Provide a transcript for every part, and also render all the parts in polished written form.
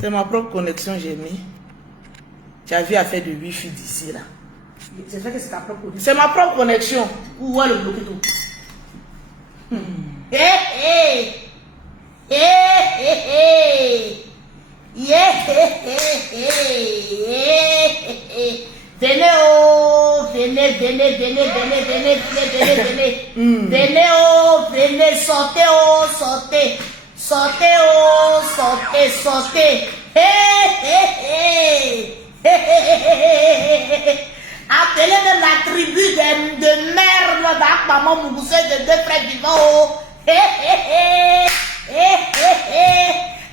C'est ma propre connexion, j'ai mis. Tu as vu à faire de wifi d'ici là. C'est vrai que c'est ta propre connexion. C'est ma propre connexion. Où est le bloquer tout? Venez oh, venez. Venez oh, venez, sortez oh, sortez. Sortez oh, sortez. Appelez même la tribu de merde d'Akmaman Mougoussé de deux frères vivants.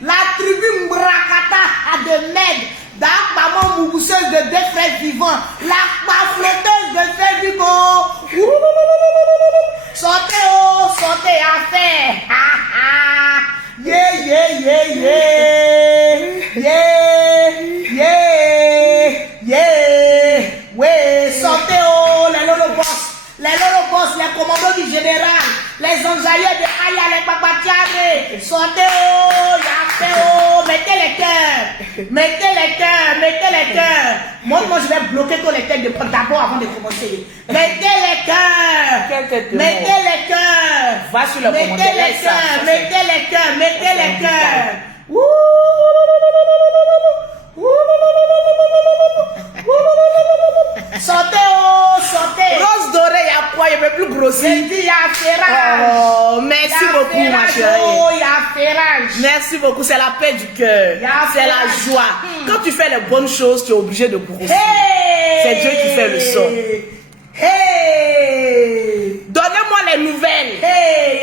La tribu Mbrakata de merde d'Akmaman Mougoussé de deux frères vivants. La flotteuse de frères vivants. Sortez oh, sortez à faire. Ouais, sortez oh, les lolo-boss, les commandos du général, les enjaillés de Aya, les papatianes, sortez oh, mettez les cœurs. Moi, je vais bloquer tous les têtes d'abord avant de commencer. Mettez les cœurs. Va sur le commentaire. Mettez les cœurs. Sortez oh, sortez. Rose dorée, il y a quoi? Il ne peut plus grossir. Il y a ferrage. Oh, merci beaucoup, ma chérie. Oh, il y a ferrage. Merci beaucoup, c'est la paix du cœur. C'est la joie. Quand tu fais les bonnes choses, tu es obligé de grossir. C'est Dieu qui fait le son. Donnez-moi les nouvelles.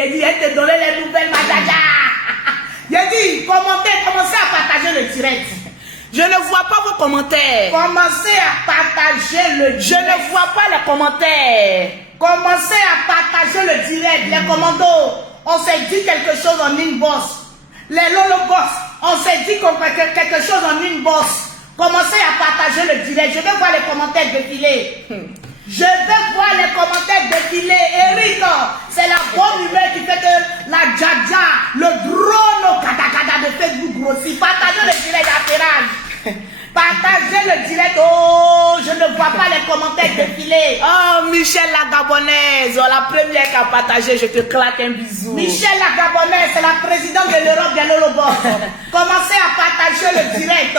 Il dit, elle te donnait les nouvelles, ma jaja. Il dit, commencez à partager le direct. Je ne vois pas vos commentaires. Commencez à partager le direct. Je ne vois pas les commentaires. Commencez à partager le direct. Les commandos, on s'est dit quelque chose en inbox. Les lolo-boss, on s'est dit quelque chose en inbox. Commencez à partager le direct. Je vais voir les commentaires défiler. Je vais voir les commentaires défiler. Eric, c'est la bonne humeur qui fait que la jaja, le drone au kata de Facebook grossit. Partagez le direct d'affairage. Partagez le direct. Oh, je ne vois pas les commentaires défiler. Oh, Michel la Gabonaise, la première qui a partagé, je te claque un bisou. Michel la Gabonaise, c'est la présidente de l'Europe des Lolo-boss. Commencez à partager le direct.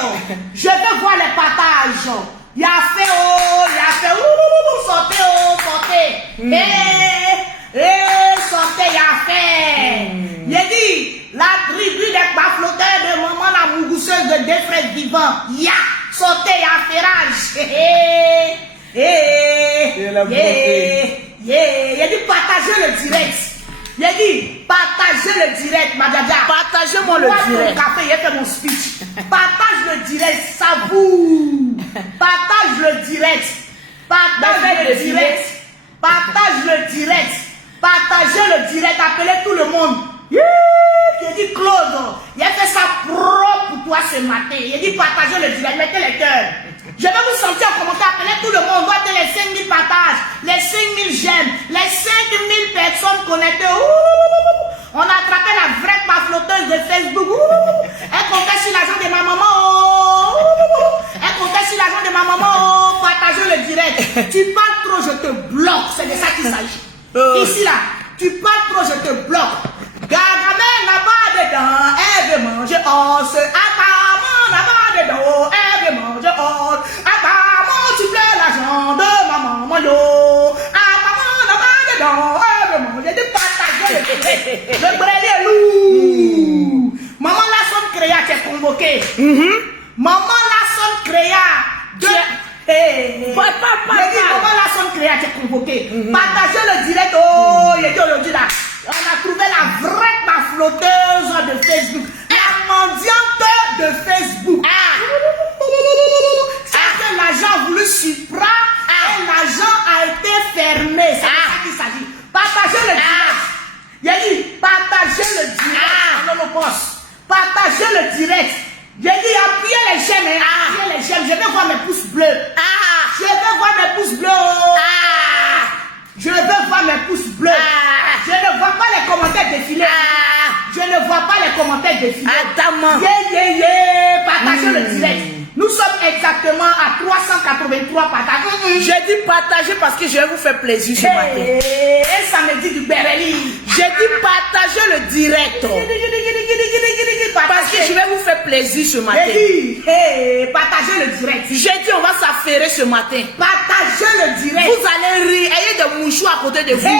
Je veux voir les partages. Il y a fait, sortez, sortez, il y a fait. Il a dit, la tribu des baflotteurs de maman la mougouseuse de deux frères vivants. Ya, sortez, il y a ferrage. Il a dit, partagez le direct. Il a dit, partagez le direct, madada. Partagez-moi le direct. Mon café, il a fait mon speech. Partage le direct, ça vous. Partage le direct. Partage le direct. Partage le direct. Partagez le direct. Appelez tout le monde. Il a dit Claude, il a fait ça propre pour toi ce matin. Il a dit partagez le direct. Mettez les cœurs. Je vais vous sentir en commentaire. Appelez tout le monde. Mettez les 5000 partages, les 5000 j'aime, les 5000 personnes connectées. On a attrapé la vraie flotteuse de Facebook. Elle comptait sur l'argent de ma maman. Elle comptait sur l'argent de ma maman. Partagez le direct. Tu parles trop, je te bloque. C'est de ça qu'il s'agit. Ici, là, tu parles trop, je te bloque. Gagamel là-bas dedans, elle veut manger os. Apparemment là-bas dedans, elle veut manger os. Apparemment, tu plais l'argent de ma maman. Apparemment là-bas dedans, elle veut manger du partager le brûler loup. Maman Lasson Créa qui est convoquée. Maman Lasson Créa. Maman Lasson Créa qui est convoquée. Partagez le direct. Oh, il est aujourd'hui là. On a trouvé la vraie flotteuse de Facebook. La mendiante de Facebook. C'est que l'agent a voulu Supra et l'agent a été fermé. C'est de ça qu'il s'agit. Partagez le direct. Il a dit, partagez le direct. Partagez le direct. J'ai dit, appuyez les j'aime. Appuyez les j'aime. Je veux voir mes pouces bleus. Je veux voir mes pouces bleus. Je veux voir mes pouces bleus. Je ne vois pas les commentaires défiler. commentaires défilés. Adamant. Partagez le direct. Nous sommes exactement à 383 partages. J'ai dit partager parce que je vais vous faire plaisir ce matin. Et ça me dit du Bereli. J'ai dit partager le direct. Parce que je vais vous faire plaisir ce matin. Partagez le direct. J'ai dit on va s'affairer ce matin. Partagez le direct. Vous allez rire. Ayez des mouchoirs à côté de vous.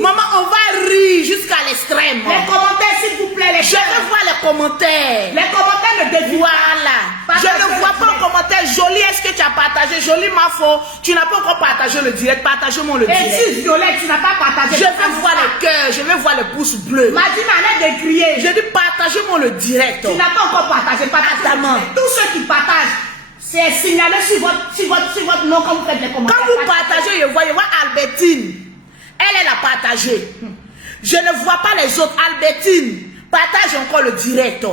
Maman, on va rire jusqu'à l'extrême. Les commentaires, s'il vous plaît. Je veux voir les commentaires. Les commentaires ne défilent pas. Voilà. Je ne vois pas un commentaire joli. Est-ce que tu as partagé? Joli, ma faute. Tu n'as pas encore partagé le direct. Partagez-moi le direct. Et si Violette, tu n'as pas partagé. Je vais voir les cœurs. Je vais voir les pouces bleus. Madine, arrête de crier. Je dis partagez-moi le direct. Tu n'as pas encore partagé. Tous ceux qui partagent, c'est signalé sur votre nom quand vous faites les commentaires. Quand vous partagez, je vois Albertine. Elle l'a partagé. Je ne vois pas les autres. Albertine, partage encore le direct.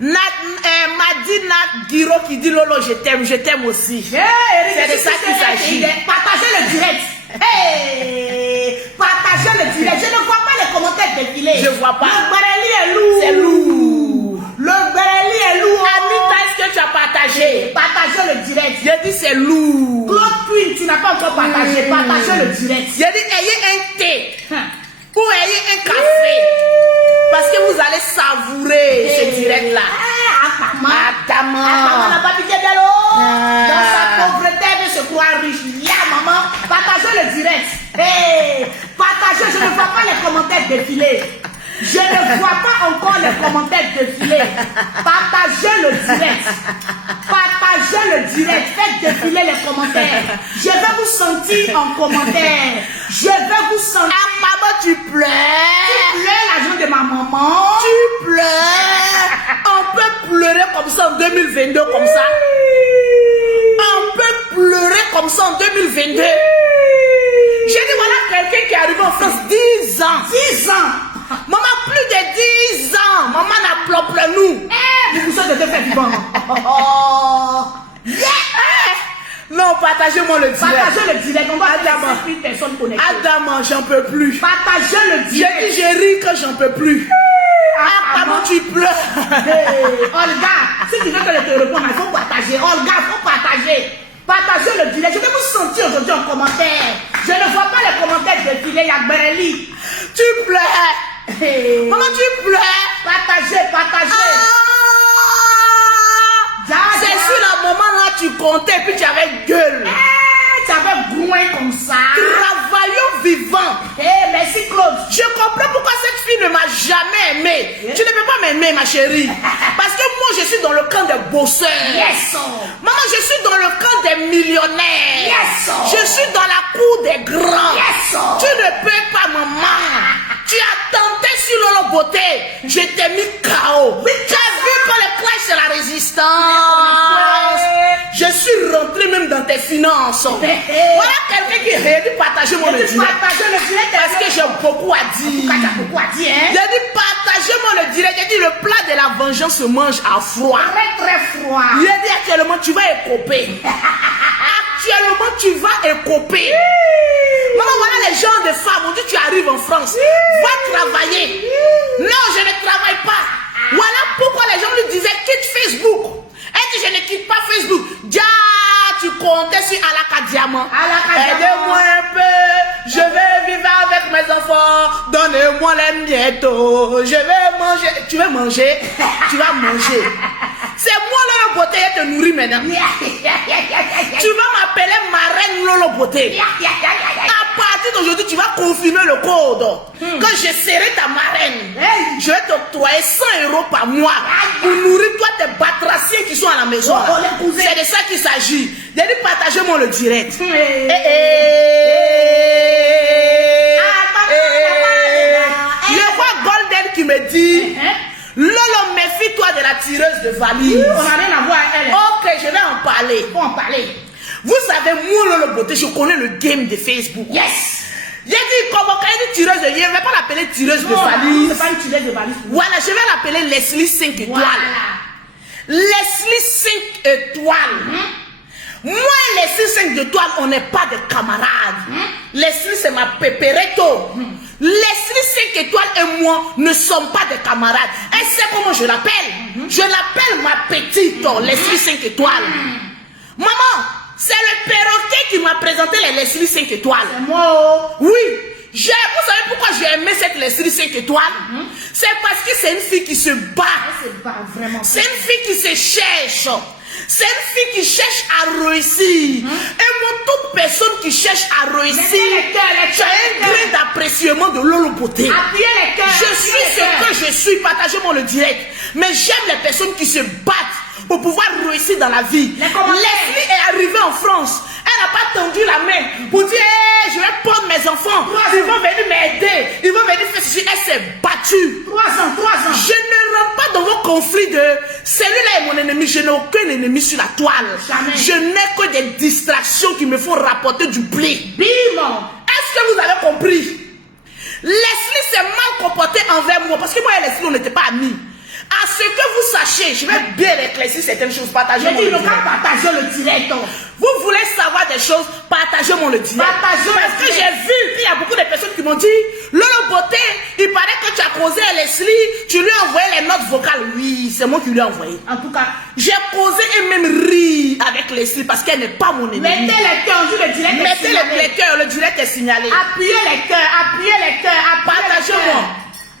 Madina Giro qui dit Lolo, je t'aime aussi. C'est de ça qu'il s'agit. Partagez le direct. Partagez le direct. Je ne vois pas les commentaires défiler. Je vois pas. Le Bereli est lourd. C'est lourd. Le Bereli est lourd. Anita, est-ce que tu as partagé? Partagez le direct. J'ai dit c'est lourd. Claude Queen, tu n'as pas encore partagé. Partagez le direct. J'ai dit ayez un thé. Ou ayez un café. Parce que vous allez savourer ce direct-là. Maman n'a pas pitié de l'eau. Dans sa pauvreté, elle veut se croire riche. Maman, partagez le direct. Partagez, je ne vois pas les commentaires défiler. Je ne vois pas encore les commentaires défiler. Partagez le direct. Partagez le direct. Faites défiler les commentaires. Je vais vous sentir en commentaire. Je vais vous sentir. Ah, maman, tu pleures. Tu pleures l'argent de ma maman. Tu pleures. On peut pleurer comme ça en 2022 comme ça. On peut pleurer comme ça en 2022. J'ai dit voilà quelqu'un qui est arrivé en France 10 ans. 10 ans. Maman, plus de 10 ans. Maman n'a pleuré nous. Vous sommes de faire du bon. Non, partagez-moi le direct. Partagez le direct. On va avoir 5000 personnes connectées. Adam, j'en peux plus. Partagez le direct. J'ai dit, j'ai ri que j'en peux plus. Maman, tu pleures. Olga, si tu veux que je te réponde, il faut partager. Olga, il faut partager. Partagez le direct. Je vais vous sentir aujourd'hui en commentaire. Je ne vois pas les commentaires défiler. Il y a Bereli. Tu pleures. Maman, tu pleures. Partagez, partagez. C'est sur le moment là tu comptais puis tu avais gueule. Tu avais groin comme ça. Travaillons vivant. Merci Claude. Je comprends pourquoi cette fille ne m'a jamais aimé. Tu ne peux pas m'aimer ma chérie. Parce que moi je suis dans le camp des bosseurs. Yes. Maman, je suis dans le camp des millionnaires. Yes. Je suis dans la cour des grands. Yes. Tu ne peux pas maman. Tu as tenté sur Lolo Beauté. Je t'ai mis KO. Tu as vu quand le clash c'est la résistance. Je suis rentré même dans tes finances. Voilà quelqu'un qui a dit partagez-moi le direct. Parce que j'ai beaucoup à dire. J'ai dit partagez-moi le direct. J'ai dit le plat de la vengeance se mange à froid. Très très froid. J'ai dit actuellement tu vas écoper. Actuellement tu vas écoper. Maman, voilà les gens de femmes. On dit tu arrives en France. Va travailler. Non, je ne travaille pas. Voilà pourquoi les gens lui disaient quitte Facebook. Elle dit je ne quitte pas Facebook. Déjà tu comptais sur Alaka Diamant. Aidez-moi un peu. Je vais vivre avec mes enfants. Donnez-moi les miettes. Je vais manger. Tu veux manger? Tu vas manger. C'est moi Lolo Beauté, elle te nourrit maintenant. Tu vas m'appeler marraine Lolo Beauté. À partir d'aujourd'hui, tu vas confirmer le code. Quand je serai ta marraine, je vais t'octroyer 100 € par mois pour nourrir toi tes batraciens qui sont à la maison. C'est de ça qu'il s'agit. J'ai dit partagez-moi le direct. Je vois Golden qui me dit Lolo, méfie-toi de la tireuse de valise. On n'a rien à voir avec elle. Ok, je vais en parler. Faut en parler. Vous savez, moi, Lolo Beauté, je connais le game de Facebook. Yes. J'ai dit, quand une tireuse de je ne vais pas l'appeler tireuse de valise. C'est pas une tireuse de valise. Voilà, je vais l'appeler Leslie 5 étoiles. Voilà. Leslie 5 étoiles. Moi et Leslie 5 étoiles, on n'est pas des camarades. Leslie, c'est ma pépéretto. Leslie 5 étoiles et moi ne sommes pas des camarades. Elle sait comment je l'appelle. Je l'appelle ma petite Leslie 5 étoiles. Maman, c'est le perroquet qui m'a présenté les Leslie 5 étoiles. C'est moi. Oui. Vous savez pourquoi j'ai aimé cette Leslie 5 étoiles? C'est parce que c'est une fille qui se bat. Elle se bat vraiment. C'est une fille qui se cherche. C'est une fille qui cherche à réussir. Et moi, toute personne qui cherche à réussir, j'ai un grain d'appréciement de Lolo Beauté. Appuyez les cœurs. Je suis ce que je suis. Partagez-moi le direct. Mais j'aime les personnes qui se battent pour pouvoir réussir dans la vie. Leslie est arrivée en France. Elle n'a pas tendu la main pour dire hey, je vais prendre mes enfants. Ils vont venir m'aider. Ils vont venir faire ceci. Elle s'est battue. 3 ans. Je ne rentre pas dans vos conflits de celui-là est mon ennemi. Je n'ai aucun ennemi sur la toile. Jamais. Je n'ai que des distractions qui me font rapporter du blé. Bim. Est-ce que vous avez compris? Leslie s'est mal comportée envers moi parce que moi et Leslie on n'était pas amis. À ce que vous sachiez, je vais bien éclaircir certaines choses. Partagez-moi le direct. Partager le direct. Vous voulez savoir des choses, partagez-moi le direct. Parce que j'ai vu qu'il y a beaucoup de personnes qui m'ont dit Lolo Beauté, il paraît que tu as causé à Leslie, tu lui as envoyé les notes vocales. Oui, c'est moi qui lui ai envoyé. En tout cas, j'ai causé et même ri avec Leslie parce qu'elle n'est pas mon ennemi. Mettez les cœurs, le direct. Mettez les cœurs, le direct est signalé. Appuyez les cœurs, Partagez-moi.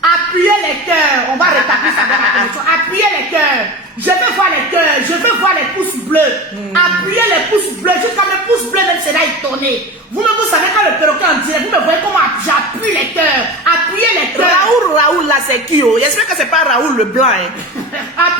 Appuyez les cœurs. On va rétablir ça dans la connexion. Appuyez les cœurs. Je veux voir les cœurs. Je veux voir les pouces bleus. Appuyez les pouces bleus. Jusqu'à mes pouces bleus même sera étonné. Vous-même, vous savez quand le perroquet en direct, vous me voyez comment j'appuie les cœurs. Appuyez les cœurs. Raoul là c'est qui? J'espère que c'est pas Raoul le blanc.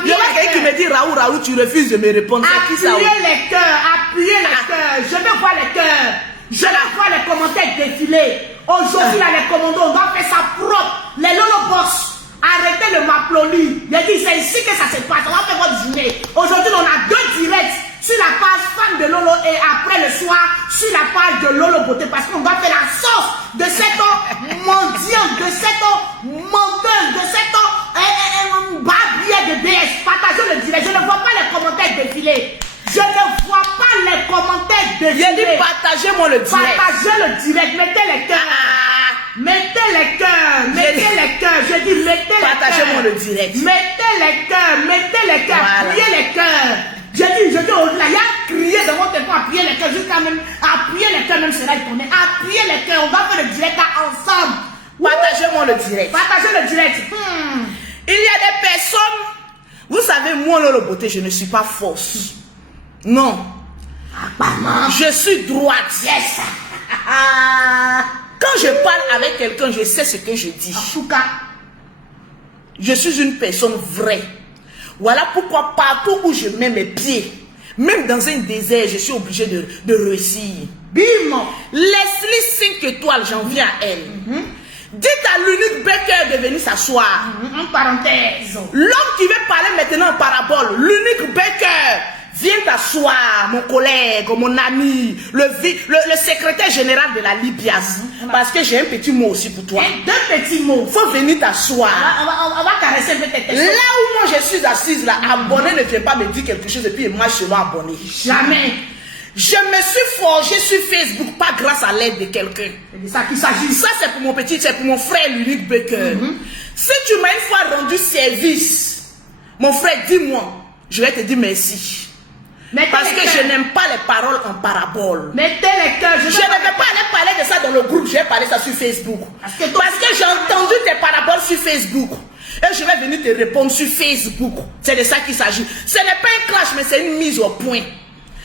Il y a quelqu'un qui me dit Raoul, tu refuses de me répondre. Appuyez les cœurs. Appuyez les cœurs. Je veux voir les cœurs. Je veux voir les commentaires défiler. Aujourd'hui, là, les commandos, on doit faire ça propre. Les Lolo Boss, arrêtez de m'applaudir. J'ai dit, c'est ici que ça se passe. On va faire votre journée. Aujourd'hui, on a 2 directs sur la page fan de Lolo et après le soir sur la page de Lolo Beauté parce qu'on va faire la sauce de cet homme mendiant, de cet homme menteur, de cet homme babier de DS. Partagez le direct. Je ne vois pas les commentaires défiler. Je ne vois pas les commentaires défiler. J'ai dit partagez-moi le direct. Partagez le direct. Mettez les cœurs. Mettez les cœurs. Mettez les cœurs. Je dis mettez les cœurs. Partagez-moi le direct. Mettez les cœurs. Mettez les cœurs. Voilà. Appuyez les cœurs. Je dis au-delà. Il y a crié dans votre téléphone. Appuyez les cœurs. Jusqu'à même. Appuyez les cœurs. Même sera étonné. Appuyez les cœurs. On va faire le direct là ensemble. Partagez-moi le direct. Partagez le direct. Il y a des personnes. Vous savez, moi, Lolo Beauté, je ne suis pas fausse. Non. Je suis droite. Yes. Quand je parle avec quelqu'un, je sais ce que je dis. En tout cas, je suis une personne vraie. Voilà pourquoi partout où je mets mes pieds, même dans un désert, je suis obligée de réussir. Bim. Leslie 5 étoiles, j'en viens à elle. Dites à l'unique Becker de venir s'asseoir. En parenthèse. L'homme qui veut parler maintenant en parabole, l'unique Becker. Viens t'asseoir, mon collègue, mon ami, le secrétaire général de la Libias. Parce que j'ai un petit mot aussi pour toi. 2 petits mots. Il faut venir t'asseoir. On va caresser un peu tes questions. Là où moi je suis assise, là, abonné ne vient pas me dire quelque chose et puis moi je suis abonné. Jamais. Je me suis forgé sur Facebook, pas grâce à l'aide de quelqu'un. C'est de ça qu'il s'agit. Ça c'est pour mon petit, c'est pour mon frère l'unique Becker. Si tu m'as une fois rendu service, mon frère, dis-moi, je vais te dire merci. Parce que je n'aime pas les paroles en parabole. Mettez les cœurs. Je ne vais pas aller parler de ça dans le groupe, je vais parler ça sur Facebook. Parce que j'ai entendu tes paraboles sur Facebook. Et je vais venir te répondre sur Facebook. C'est de ça qu'il s'agit. Ce n'est pas un clash, mais c'est une mise au point.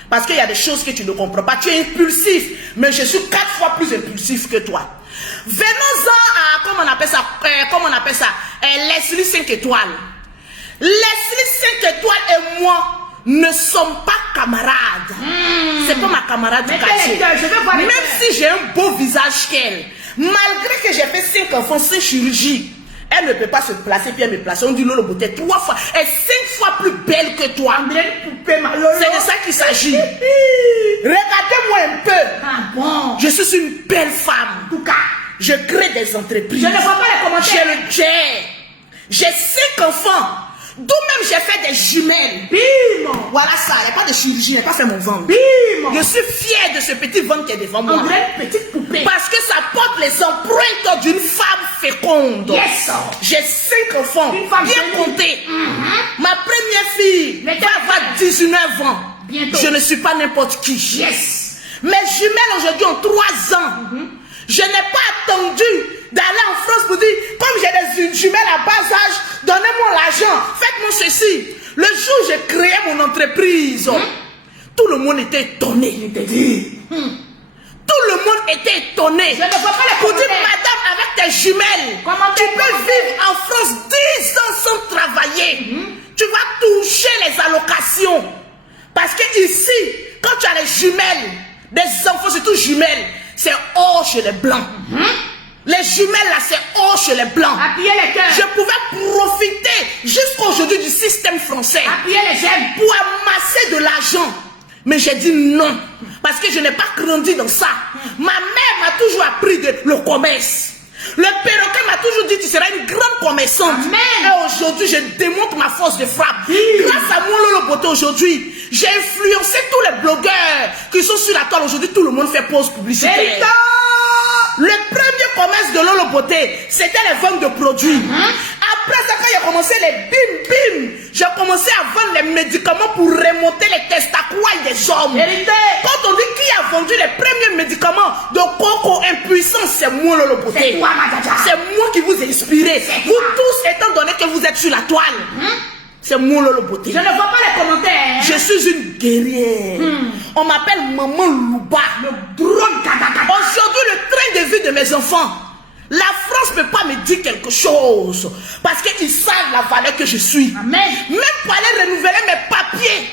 Parce qu'il y a des choses que tu ne comprends pas. Tu es impulsif, mais je suis 4 fois plus impulsif que toi. Venons-en à, comment on appelle ça, Leslie 5 étoiles. Leslie 5 étoiles et moi ne sommes pas camarades. C'est pas ma camarade du quartier. Même si j'ai un beau visage qu'elle, malgré que j'ai fait 5 enfants, 5 chirurgies, elle ne peut pas se placer puis elle me place. On dit Lolo Beauté 3 fois. Elle est 5 fois plus belle que toi. C'est de ça qu'il s'agit. Regardez-moi un peu. Ah bon? Je suis une belle femme. En tout cas, je crée des entreprises. Je ne vois pas les commentaires. J'ai 5 enfants. D'où même j'ai fait des jumelles. Bim. Voilà ça, il n'y a pas de chirurgie, je n'ai pas fait mon ventre. Bim. Je suis fière de ce petit ventre qui est devant moi. On dirait une petite poupée. Parce que ça porte les empreintes d'une femme féconde. Yes. J'ai 5 enfants, Une femme bien féconde. compté. Ma première fille Mais va avoir 19 ans. Bientôt. Je ne suis pas n'importe qui. Yes. Mes jumelles aujourd'hui ont 3 ans. Je n'ai pas attendu d'aller en France pour dire, comme j'ai des jumelles à bas âge, donnez-moi l'argent, faites-moi ceci. Le jour où j'ai créé mon entreprise, tout le monde était étonné. Tout le monde était étonné. Je ne vois pas les pour dire, commentaires. madame, avec tes jumelles, Comment tu faire, peux comment vivre en France 10 ans sans travailler. Tu vas toucher les allocations. Parce que ici, quand tu as les jumelles, des enfants, surtout jumelles, c'est or chez les blancs. Les jumelles là, c'est or chez les blancs. Appuyez les cœurs. Je pouvais profiter jusqu'à aujourd'hui du système français Appuyez les j'aime. pour amasser de l'argent. Mais j'ai dit non, parce que je n'ai pas grandi dans ça. Ma mère m'a toujours appris le commerce. Le perroquet m'a toujours dit, tu seras une grande commerçante. Amen. Et aujourd'hui, je démontre ma force de frappe. Grâce à mon Lolo Beauté aujourd'hui, j'ai influencé tous les blogueurs qui sont sur la toile. Aujourd'hui, tout le monde fait pause publicitaire. Vérita. Le premier commerce de Lolo Beauté, c'était les ventes de produits. Après ça, quand j'ai commencé les bim, j'ai commencé à vendre les médicaments pour remonter les testacouailles des hommes. Vérité. Quand on dit qui a vendu les premiers médicaments de coco impuissance, c'est moi Lolo Beauté. C'est toi, ma dada. C'est moi qui vous ai inspiré. Vous tous, étant donné que vous êtes sur la toile, c'est moi Lolo Beauté. Je ne vois pas les commentaires. Je suis une guerrière. On m'appelle Maman Louba. Le drone kadaka. Aujourd'hui, le train de vie de mes enfants, la France ne peut pas me dire quelque chose. Parce qu'ils savent la valeur que je suis. Amen. Même pour aller renouveler mes papiers,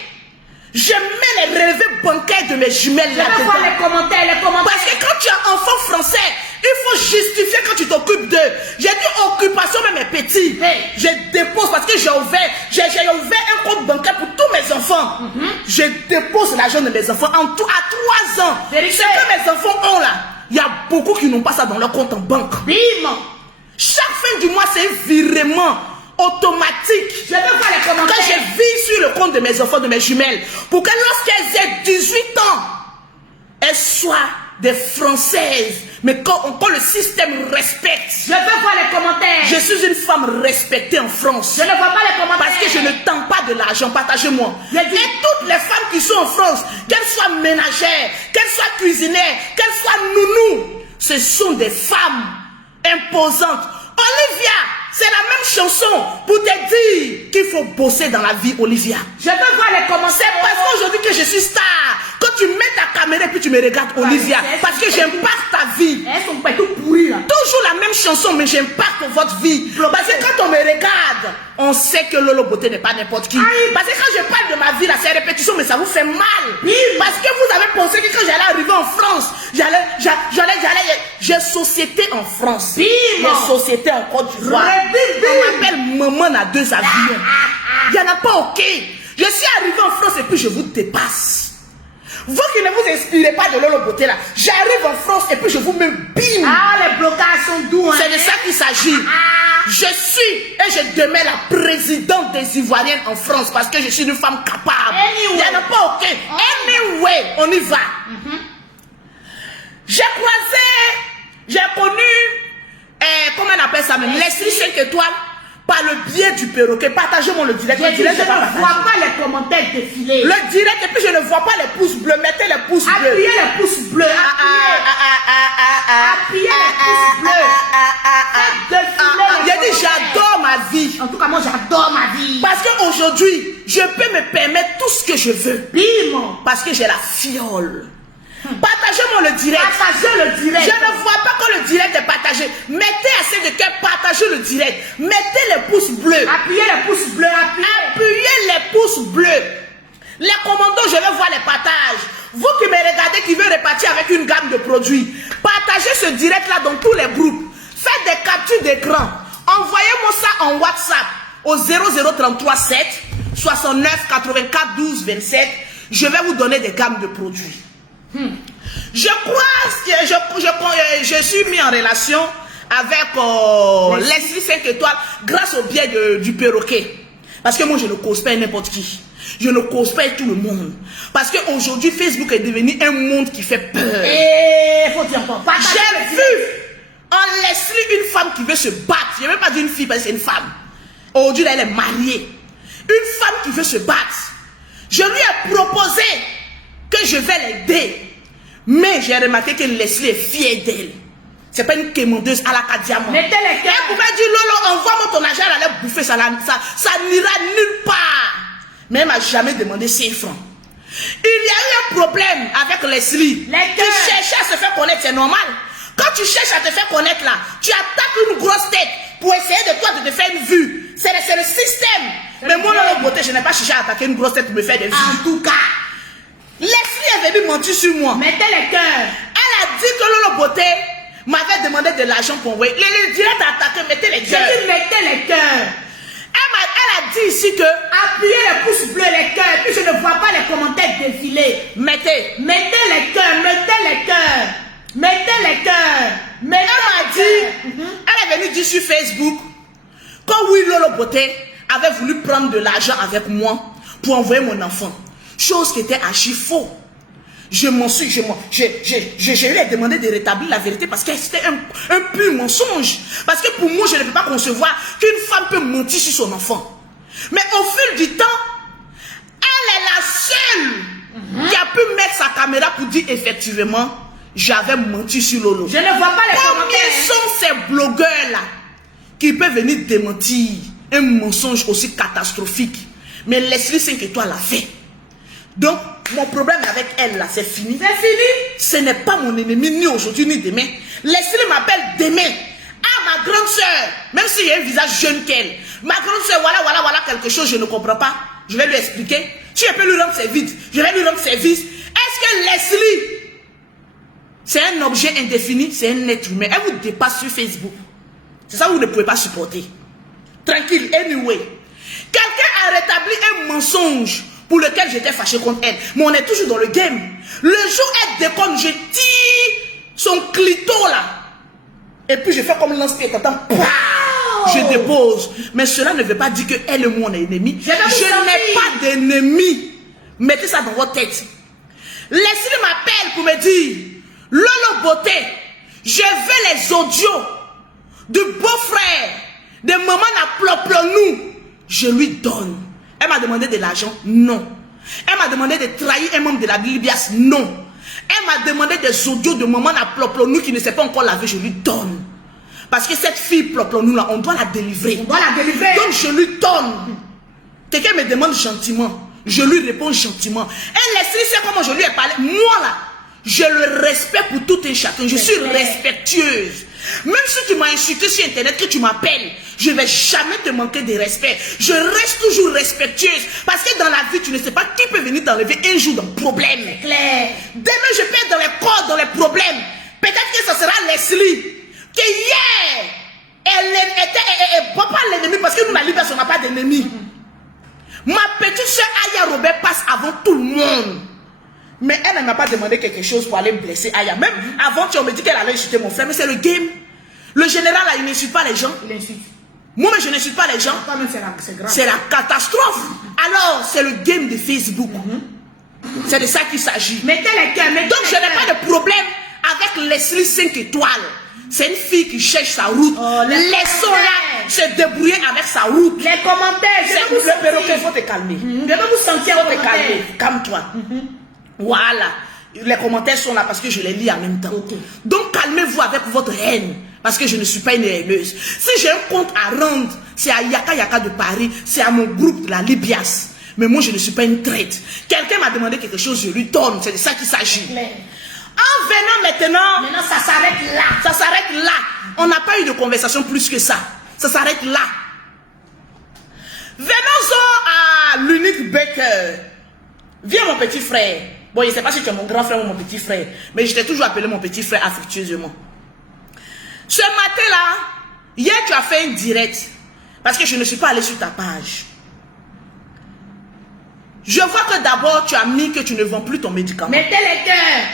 je mets les relevés bancaires de mes jumelles Je veux là-dedans. voir les commentaires, les commentaires. Parce que quand tu es enfant français, il faut justifier quand tu t'occupes d'eux. J'ai dit occupation même mes petits. Hey. Je dépose parce que j'ai ouvert un compte bancaire pour tous mes enfants. Je dépose l'argent de mes enfants à 3 ans. Vérité. Ce que mes enfants ont là, il y a beaucoup qui n'ont pas ça dans leur compte en banque. Bim. Chaque fin du mois, c'est un virement automatique. Je veux voir les Quand commentaires. je vis sur le compte de mes enfants, de mes jumelles, pour que lorsqu'elles aient 18 ans, elles soient des Françaises. Mais quand le système respecte, Je veux voir les commentaires. je suis une femme respectée en France. Je ne vois pas les commentaires. Parce que je ne tends pas de l'argent, partagez-moi. Je dis- Et toutes les femmes qui sont en France, qu'elles soient ménagères, qu'elles soient cuisinières, qu'elles soient nounous, ce sont des femmes imposantes. Olivia, c'est la même chanson pour te dire qu'il faut bosser dans la vie, Olivia. Je veux voir les C'est commentaires. parce qu'aujourd'hui que je suis star. Quand tu mets ta caméra et puis tu me regardes, Olivia, parce que j'impacte ta vie. Elles sont pas tout pourries là. Toujours la même chanson, mais j'impacte votre vie. Parce que quand on me regarde, on sait que Lolo Beauté n'est pas n'importe qui. Aïe. Parce que quand je parle de ma vie, là, c'est répétition, mais ça vous fait mal. Oui. Parce que vous avez pensé que quand j'allais arriver en France, j'ai société en France. Bim. J'ai société en Côte d'Ivoire. Bim, bim. On m'appelle Maman à 2 avions. Il n'y en a pas, ok. Je suis arrivé en France et puis je vous dépasse. Vous qui ne vous inspirez pas de Lolo Beauté là, j'arrive en France et puis je vous mets bim. Ah, les blocages sont doux. Hein. C'est de ça qu'il s'agit. Je suis et je demeure la présidente des Ivoiriennes en France parce que je suis une femme capable. Anyway. Il n'y en a pas, ok. Anyway, on y va. J'ai connu, comment on appelle ça même, Leslie 5 étoiles par le biais du perroquet. Partagez-moi le direct. Je Le direct, ne c'est pas partagé. vois pas les commentaires défiler. Le direct et puis je ne vois pas les pouces bleus. Mettez les pouces bleus. Appuyez les pouces bleus. Appuyez les pouces bleus. Faites défiler les J'ai dit commentaires. j'adore ma vie. En tout cas, moi j'adore ma vie. Parce qu'aujourd'hui, je peux me permettre tout ce que je veux. Bim. Parce que j'ai la fiole. Partagez-moi le direct. Partagez le Je direct. ne vois pas quand le direct est partagé. Mettez assez de cœur, partagez le direct. Mettez les pouces bleus. Appuyez les pouces bleus. Appuyez les pouces bleus. Les commandos, je vais voir les partages. Vous qui me regardez, qui veut repartir avec une gamme de produits, partagez ce direct-là dans tous les groupes. Faites des captures d'écran. Envoyez-moi ça en WhatsApp au 0033 7 69 84 12 27. Je vais vous donner des gammes de produits. Je crois que je suis mis en relation avec Leslie 5 étoiles grâce au biais du perroquet. Parce que moi, je ne cause pas n'importe qui. Je ne cause pas tout le monde. Parce qu'aujourd'hui, Facebook est devenu un monde qui fait peur. Et faut dire encore. J'ai vu en Leslie une femme qui veut se battre. Je ne vais même pas dire une fille parce que c'est une femme. Aujourd'hui, elle est mariée. Une femme qui veut se battre. Je lui ai proposé que je vais l'aider. Mais j'ai remarqué que Leslie est fière d'elle. C'est pas une quémandeuse à la diamant. Mettez les cœurs. Elle pouvait dire Lolo, envoie-moi ton argent, elle allait bouffer, ça n'ira nulle part. Mais elle m'a jamais demandé 5 francs. Il y a eu un problème avec Leslie. Tu cherchais à se faire connaître, c'est normal. Quand tu cherches à te faire connaître là, tu attaques une grosse tête pour essayer de toi de te faire une vue. C'est le système. Mais moi, Lolo Beauté, je n'ai pas cherché à attaquer une grosse tête pour me faire des vues. En tout cas, Leslie est venue mentir sur moi. mettez les cœurs. Elle a dit que Lolo Beauté m'avait demandé de l'argent pour envoyer. Les directs à attaquer, mettez les cœurs. J'ai dit mettez les cœurs. Elle a dit ici que appuyez les pouces bleus, les cœurs, puis je ne vois pas les commentaires défiler. Mettez les cœurs, mettez les cœurs. Mettez les cœurs. Elle m'a dit, elle est venue dire sur Facebook que oui, Lolo Beauté avait voulu prendre de l'argent avec moi pour envoyer mon enfant. Chose qui était archi faux. Je lui ai demandé de rétablir la vérité parce que c'était un pur mensonge. Parce que pour moi, je ne peux pas concevoir qu'une femme peut mentir sur son enfant. Mais au fil du temps, elle est la seule qui a pu mettre sa caméra pour dire effectivement, j'avais menti sur Lolo. Je ne vois pas les commentaires. Combien sont ces blogueurs-là qui peuvent venir démentir un mensonge aussi catastrophique? Mais Leslie 5 étoiles l'a fait. Donc, mon problème avec elle là, c'est fini. C'est fini. Ce n'est pas mon ennemi ni aujourd'hui ni demain. Leslie m'appelle demain. Ah, ma grande soeur, même si j'ai un visage jeune qu'elle, ma grande soeur, voilà quelque chose, je ne comprends pas. Je vais lui expliquer. Si je peux lui rendre service, je vais lui rendre service. Est-ce que Leslie, c'est un objet indéfini, c'est un être humain? Elle vous dépasse sur Facebook. C'est ça que vous ne pouvez pas supporter. Tranquille, anyway. Quelqu'un a rétabli un mensonge pour lequel j'étais fâché contre elle. Mais on est toujours dans le game. Le jour elle déconne, je tire son clito là. Et puis je fais comme lance-pied, je dépose. Mais cela ne veut pas dire qu'elle et moi on est ennemis. Je n'ai pas d'ennemis. Mettez ça dans votre tête. Leslie m'appelle pour me dire, Lolo Beauté, je veux les audios de beau-frère, de maman n'a ploplonou. Je lui donne. Elle m'a demandé de l'argent, non. Elle m'a demandé de trahir un membre de la Libias, non. Elle m'a demandé des audios de maman à Ploplonou qui ne sait pas encore laver, je lui donne. Parce que cette fille Ploplonou là, on doit la délivrer. On doit la délivrer. Donc je lui donne. Quelqu'un me demande gentiment, je lui réponds gentiment. Elle laisse c'est comment je lui ai parlé. Moi là, je le respecte pour tout et chacun. Je suis respectueuse. Même si tu m'as insulté sur internet, que tu m'appelles, je ne vais jamais te manquer de respect. Je reste toujours respectueuse. Parce que dans la vie, tu ne sais pas qui peut venir t'enlever un jour dans le problème. Claire. Demain, je peux être dans les corps, dans les problèmes. Peut-être que ce sera Leslie. Que hier, elle était pas l'ennemi. Parce que nous, la Libye, on n'a pas d'ennemi. Ma petite soeur Aya Robert passe avant tout le monde. Mais elle ne m'a pas demandé quelque chose pour aller blesser Aya. Même avant, tu me dit qu'elle allait insulter mon frère. Mais c'est le game. Le général, là, il n'insulte pas les gens. Il insulte. Moi, mais je n'insulte pas les gens. C'est la catastrophe. Alors, c'est le game de Facebook. C'est de ça qu'il s'agit. Mettez les cœurs. Donc, je n'ai pas de problème avec Leslie 5 étoiles. C'est une fille qui cherche sa route. Laissons-la se débrouiller avec sa route. Les commentaires, je vais vous sentir. Il faut te calmer. Je vais vous sentir. Il faut te calmer. Calme-toi. Voilà. Les commentaires sont là parce que je les lis en même temps. Donc, calmez-vous avec votre haine. Parce que je ne suis pas une haineuse. Si j'ai un compte à rendre, c'est à Yaka Yaka de Paris. C'est à mon groupe de la Libias. Mais moi, je ne suis pas une traite. Quelqu'un m'a demandé quelque chose, je lui donne. C'est de ça qu'il s'agit. En venant maintenant... Maintenant, ça s'arrête là. Ça s'arrête là. On n'a pas eu de conversation plus que ça. Ça s'arrête là. Venons-en à l'unique Baker. Viens, mon petit frère. Bon, je ne sais pas si tu es mon grand frère ou mon petit frère. Mais je t'ai toujours appelé mon petit frère affectueusement. Ce matin-là, hier, tu as fait un direct. Parce que je ne suis pas allé sur ta page. Je vois que d'abord, tu as mis que tu ne vends plus ton médicament. Mettez les cœurs.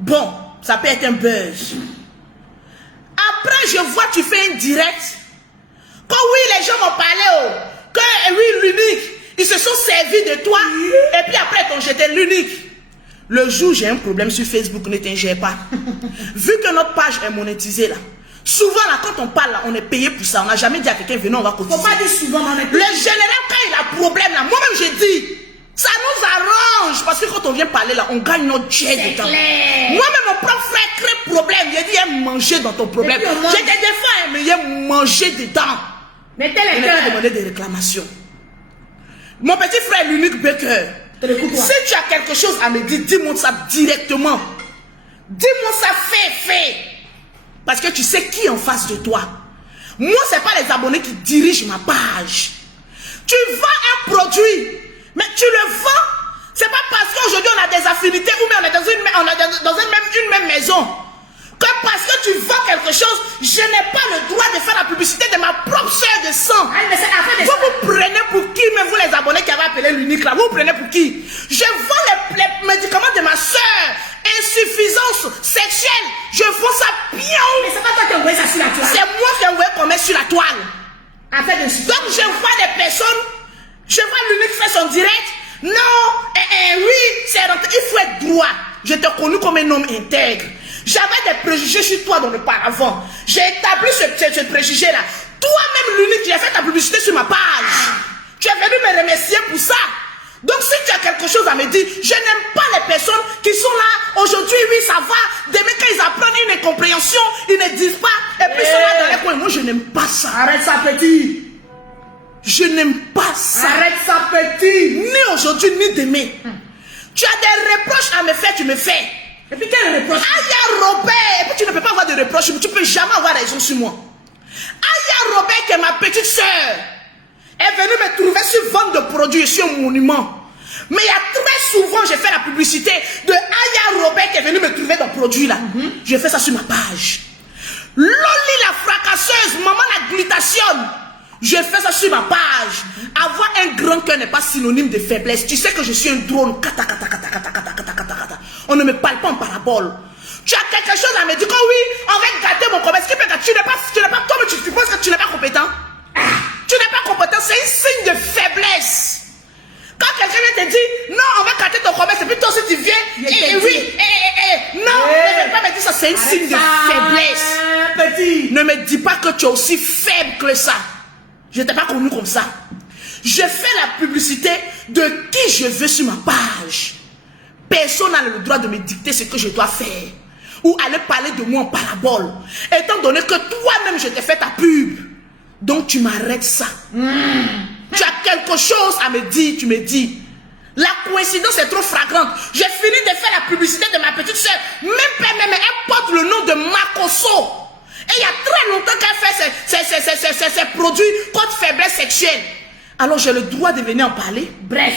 Bon, ça peut être un buzz. Après, je vois que tu fais un direct. Quand oui, les gens m'ont parlé, servi de toi. Et puis après, ton j'étais l'unique. Le jour où j'ai un problème sur Facebook, ne t'ingère pas. Vu que notre page est monétisée là, souvent là, quand on parle là, on est payé pour ça. On n'a jamais dit à quelqu'un, venez, on va cotiser. Faut pas dire souvent, on est payé. Le général, quand il a problème là, moi-même j'ai dit, ça nous arrange. Parce que quand on vient parler là, on gagne notre jet de temps. Moi-même, mon propre frère crée problème. Il a dit, il a mangé dans ton problème. J'ai des défauts, mais il a mangé dedans. Mettez les Il a demandé des réclamations. Mon petit frère, l'unique Baker. Si tu as quelque chose à me dire, dis-moi ça directement. Dis-moi ça fait. Parce que tu sais qui est en face de toi. Moi, ce n'est pas les abonnés qui dirigent ma page. Tu vends un produit, mais tu le vends. Ce n'est pas parce qu'aujourd'hui on a des affinités ou bien on est dans une même maison. Que parce que tu vends quelque chose, je n'ai pas le droit de faire la publicité de ma propre chair de sang. Vous prenez pour qui, même vous les abonnés qui avaient appelé l'unique là, vous prenez pour qui? Je vends les médicaments de ma soeur. Insuffisance sexuelle. Je vends ça bien. Mais c'est pas toi qui as envoyé ça sur la toile. C'est moi qui ai envoyé qu'on met sur la toile. Donc je vois des personnes, je vois l'unique faire son direct. Non, oui, c'est rentré. Il faut être droit. Je t'ai connu comme un homme intègre. J'avais des préjugés sur toi dans le paravent. J'ai établi ce préjugé-là. Toi-même, l'unique, tu as fait ta publicité sur ma page. Tu es venu me remercier pour ça. Donc, si tu as quelque chose à me dire, je n'aime pas les personnes qui sont là. Aujourd'hui, oui, ça va. Demain, quand ils apprennent une incompréhension, ils ne disent pas. Et puis, ils sont là dans les coins. Moi, je n'aime pas ça. Arrête ça, petit. Je n'aime pas ça. Arrête ça, petit. Ni aujourd'hui, ni demain. Tu as des reproches à me faire, tu me fais. Et puis quel reproche? Aya Robert. Et puis tu ne peux pas avoir de reproches. Tu ne peux jamais avoir raison sur moi. Aya Robert, qui est ma petite soeur, est venue me trouver sur vente de produits sur un monument. Mais il y a très souvent, j'ai fait la publicité de Aya Robert qui est venue me trouver dans le produit là. J'ai fait ça sur ma page. Loli la fracasseuse, maman la glutation. J'ai fait ça sur ma page. Avoir un grand cœur n'est pas synonyme de faiblesse. Tu sais que je suis un drone. On ne me parle pas en parabole. Tu as quelque chose à me dire que oui, on va gâter mon commerce. Tu n'es pas toi, mais tu penses que tu n'es pas compétent. Tu n'es pas compétent, c'est un signe de faiblesse. Quand quelqu'un vient te dire, non, on va gâter ton commerce, et puis toi aussi tu viens, non, ne viens pas me dire ça, c'est un signe de faiblesse. Petit. Ne me dis pas que tu es aussi faible que ça. Je ne t'ai pas connu comme ça. Je fais la publicité de qui je veux sur ma page. Personne n'a le droit de me dicter ce que je dois faire. Ou aller parler de moi en parabole. Étant donné que toi-même je t'ai fait ta pub. Donc tu m'arrêtes ça. Tu as quelque chose à me dire, tu me dis. La coïncidence est trop flagrante. J'ai fini de faire la publicité de ma petite soeur. Même elle porte le nom de Makoso. Et il y a très longtemps qu'elle fait ses produits contre faiblesse sexuelle. Alors j'ai le droit de venir en parler. Bref,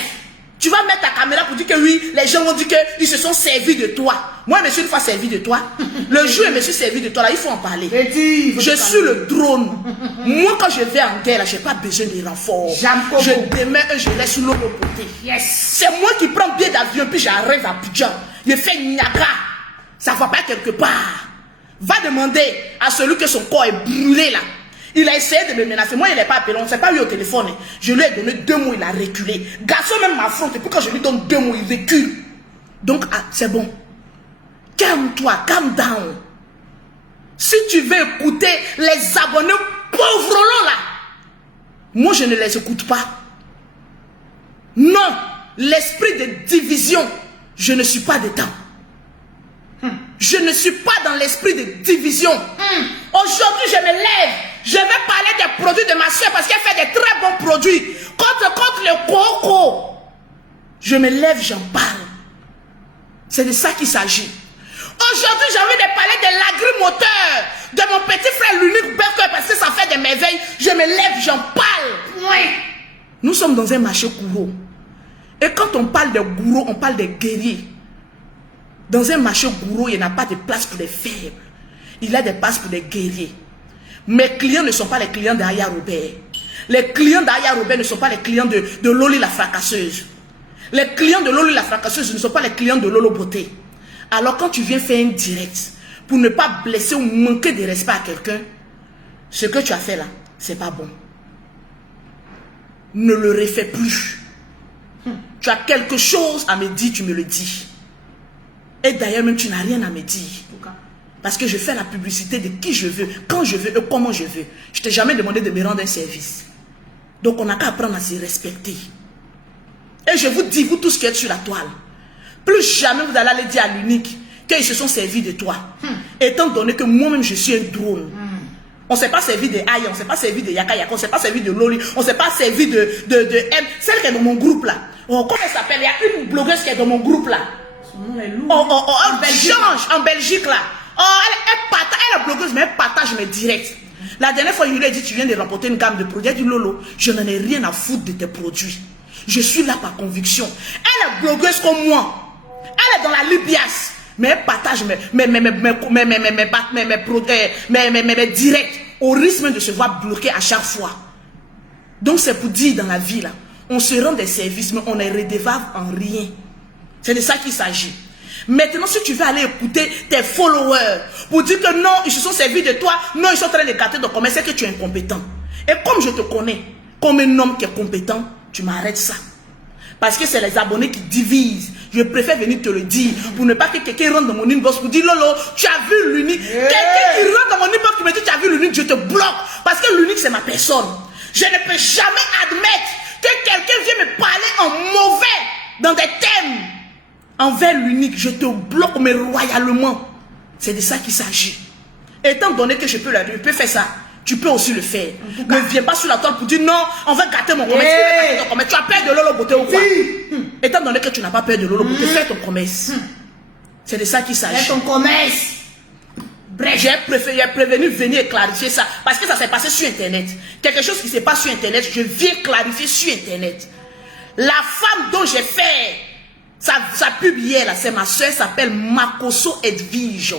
tu vas mettre ta caméra pour dire que oui, les gens vont dire qu'ils se sont servis de toi. Moi, je me suis une fois servi de toi. Le jour où je me suis servi de toi, là, il faut en parler. Je suis le drone. Moi, quand je vais en guerre, je n'ai pas besoin de renfort. Je démets et je laisse l'autre côté. Yes. C'est moi qui prends billet d'avion, puis j'arrive à Abidjan. Je fais Niagara. Ça ne va pas quelque part. Va demander à celui que son corps est brûlé là. Il a essayé de me menacer. Moi, il n'est pas appelé. On ne s'est pas eu au téléphone. Je lui ai donné 2 mots, il a reculé. Garçon même m'affronte. Et puis quand je lui donne 2 mots, il recule. Donc, c'est bon. Calme-toi, calm down. Si tu veux écouter les abonnés pauvres là, moi, je ne les écoute pas. Non, l'esprit de division, je ne suis pas dedans. Je ne suis pas dans l'esprit de division. Aujourd'hui, je me lève. Je vais parler des produits de ma soeur parce qu'elle fait des très bons produits. Contre le coco. Je me lève, j'en parle. C'est de ça qu'il s'agit. Aujourd'hui, j'ai envie de parler de l'agri-moteur, de mon petit frère l'unique Baker parce que ça fait des merveilles. Je me lève, j'en parle. Ouais. Nous sommes dans un marché gourou. Et quand on parle de gourou, on parle de guerriers. Dans un marché gourou, il n'y a pas de place pour les faibles. Il y a des places pour les guerriers. Mes clients ne sont pas les clients d'Aya Robert. Les clients d'Aya Robert ne sont pas les clients de Loli la fracasseuse. Les clients de Loli la fracasseuse ne sont pas les clients de Lolo Beauté. Alors quand tu viens faire un direct pour ne pas blesser ou manquer de respect à quelqu'un, ce que tu as fait là, c'est pas bon. Ne le refais plus. Tu as quelque chose à me dire, tu me le dis. Et d'ailleurs, même tu n'as rien à me dire. Parce que je fais la publicité de qui je veux, quand je veux et comment je veux. Je ne t'ai jamais demandé de me rendre un service. Donc on n'a qu'à apprendre à se respecter. Et je vous dis, vous tous qui êtes sur la toile, plus jamais vous allez aller dire à l'unique qu'ils se sont servis de toi. Étant donné que moi-même je suis un drone. On ne s'est pas servi de Aïe, on ne s'est pas servi de Yaka Yaka, on ne s'est pas servi de Loli, on ne s'est pas servi de M. Celle qui est dans mon groupe là. Oh, comment elle s'appelle? Il y a une blogueuse qui est dans mon groupe là. Son nom est lourd. En Belgique là. Oh, elle est blogueuse, mais elle partage mes directs. La dernière fois, je lui ai dit, tu viens de remporter une gamme de produits. Elle dit, Lolo, je n'en ai rien à foutre de tes produits. Je suis là par conviction. Elle est blogueuse comme moi. Elle est dans la Libias. Mais elle partage mes directs au risque de se voir bloqué à chaque fois. Donc c'est pour dire dans la vie là, on se rend des services, mais on est redevable en rien. C'est de ça qu'il s'agit. Maintenant, si tu veux aller écouter tes followers pour dire que non, ils se sont servis de toi, non, ils sont en train de gâter ton commerce, c'est que tu es incompétent. Et comme je te connais, comme un homme qui est compétent, tu m'arrêtes ça. Parce que c'est les abonnés qui divisent. Je préfère venir te le dire pour ne pas que quelqu'un rentre dans mon inbox pour dire Lolo, tu as vu l'unique. Quelqu'un qui rentre dans mon inbox qui me dit tu as vu l'unique, je te bloque. Parce que l'unique c'est ma personne. Je ne peux jamais admettre que quelqu'un vienne me parler en mauvais dans des thèmes envers l'unique. Je te bloque mais royalement. C'est de ça qu'il s'agit. Étant donné que je peux faire ça, tu peux aussi le faire. Ne viens pas sur la toile pour dire non, on va gâter mon commerce. Tu as peur de Lolo Beauté ou quoi? Étant donné que tu n'as pas peur de Lolo Beauté, fais ton commerce. C'est de ça qu'il s'agit. Fais ton commerce. Bref, j'ai prévenu venir clarifier ça. Parce que ça s'est passé sur Internet. Quelque chose qui s'est passé sur Internet, je viens clarifier sur Internet. La femme dont j'ai fait sa pub hier, c'est ma soeur, s'appelle Makoso Edwige.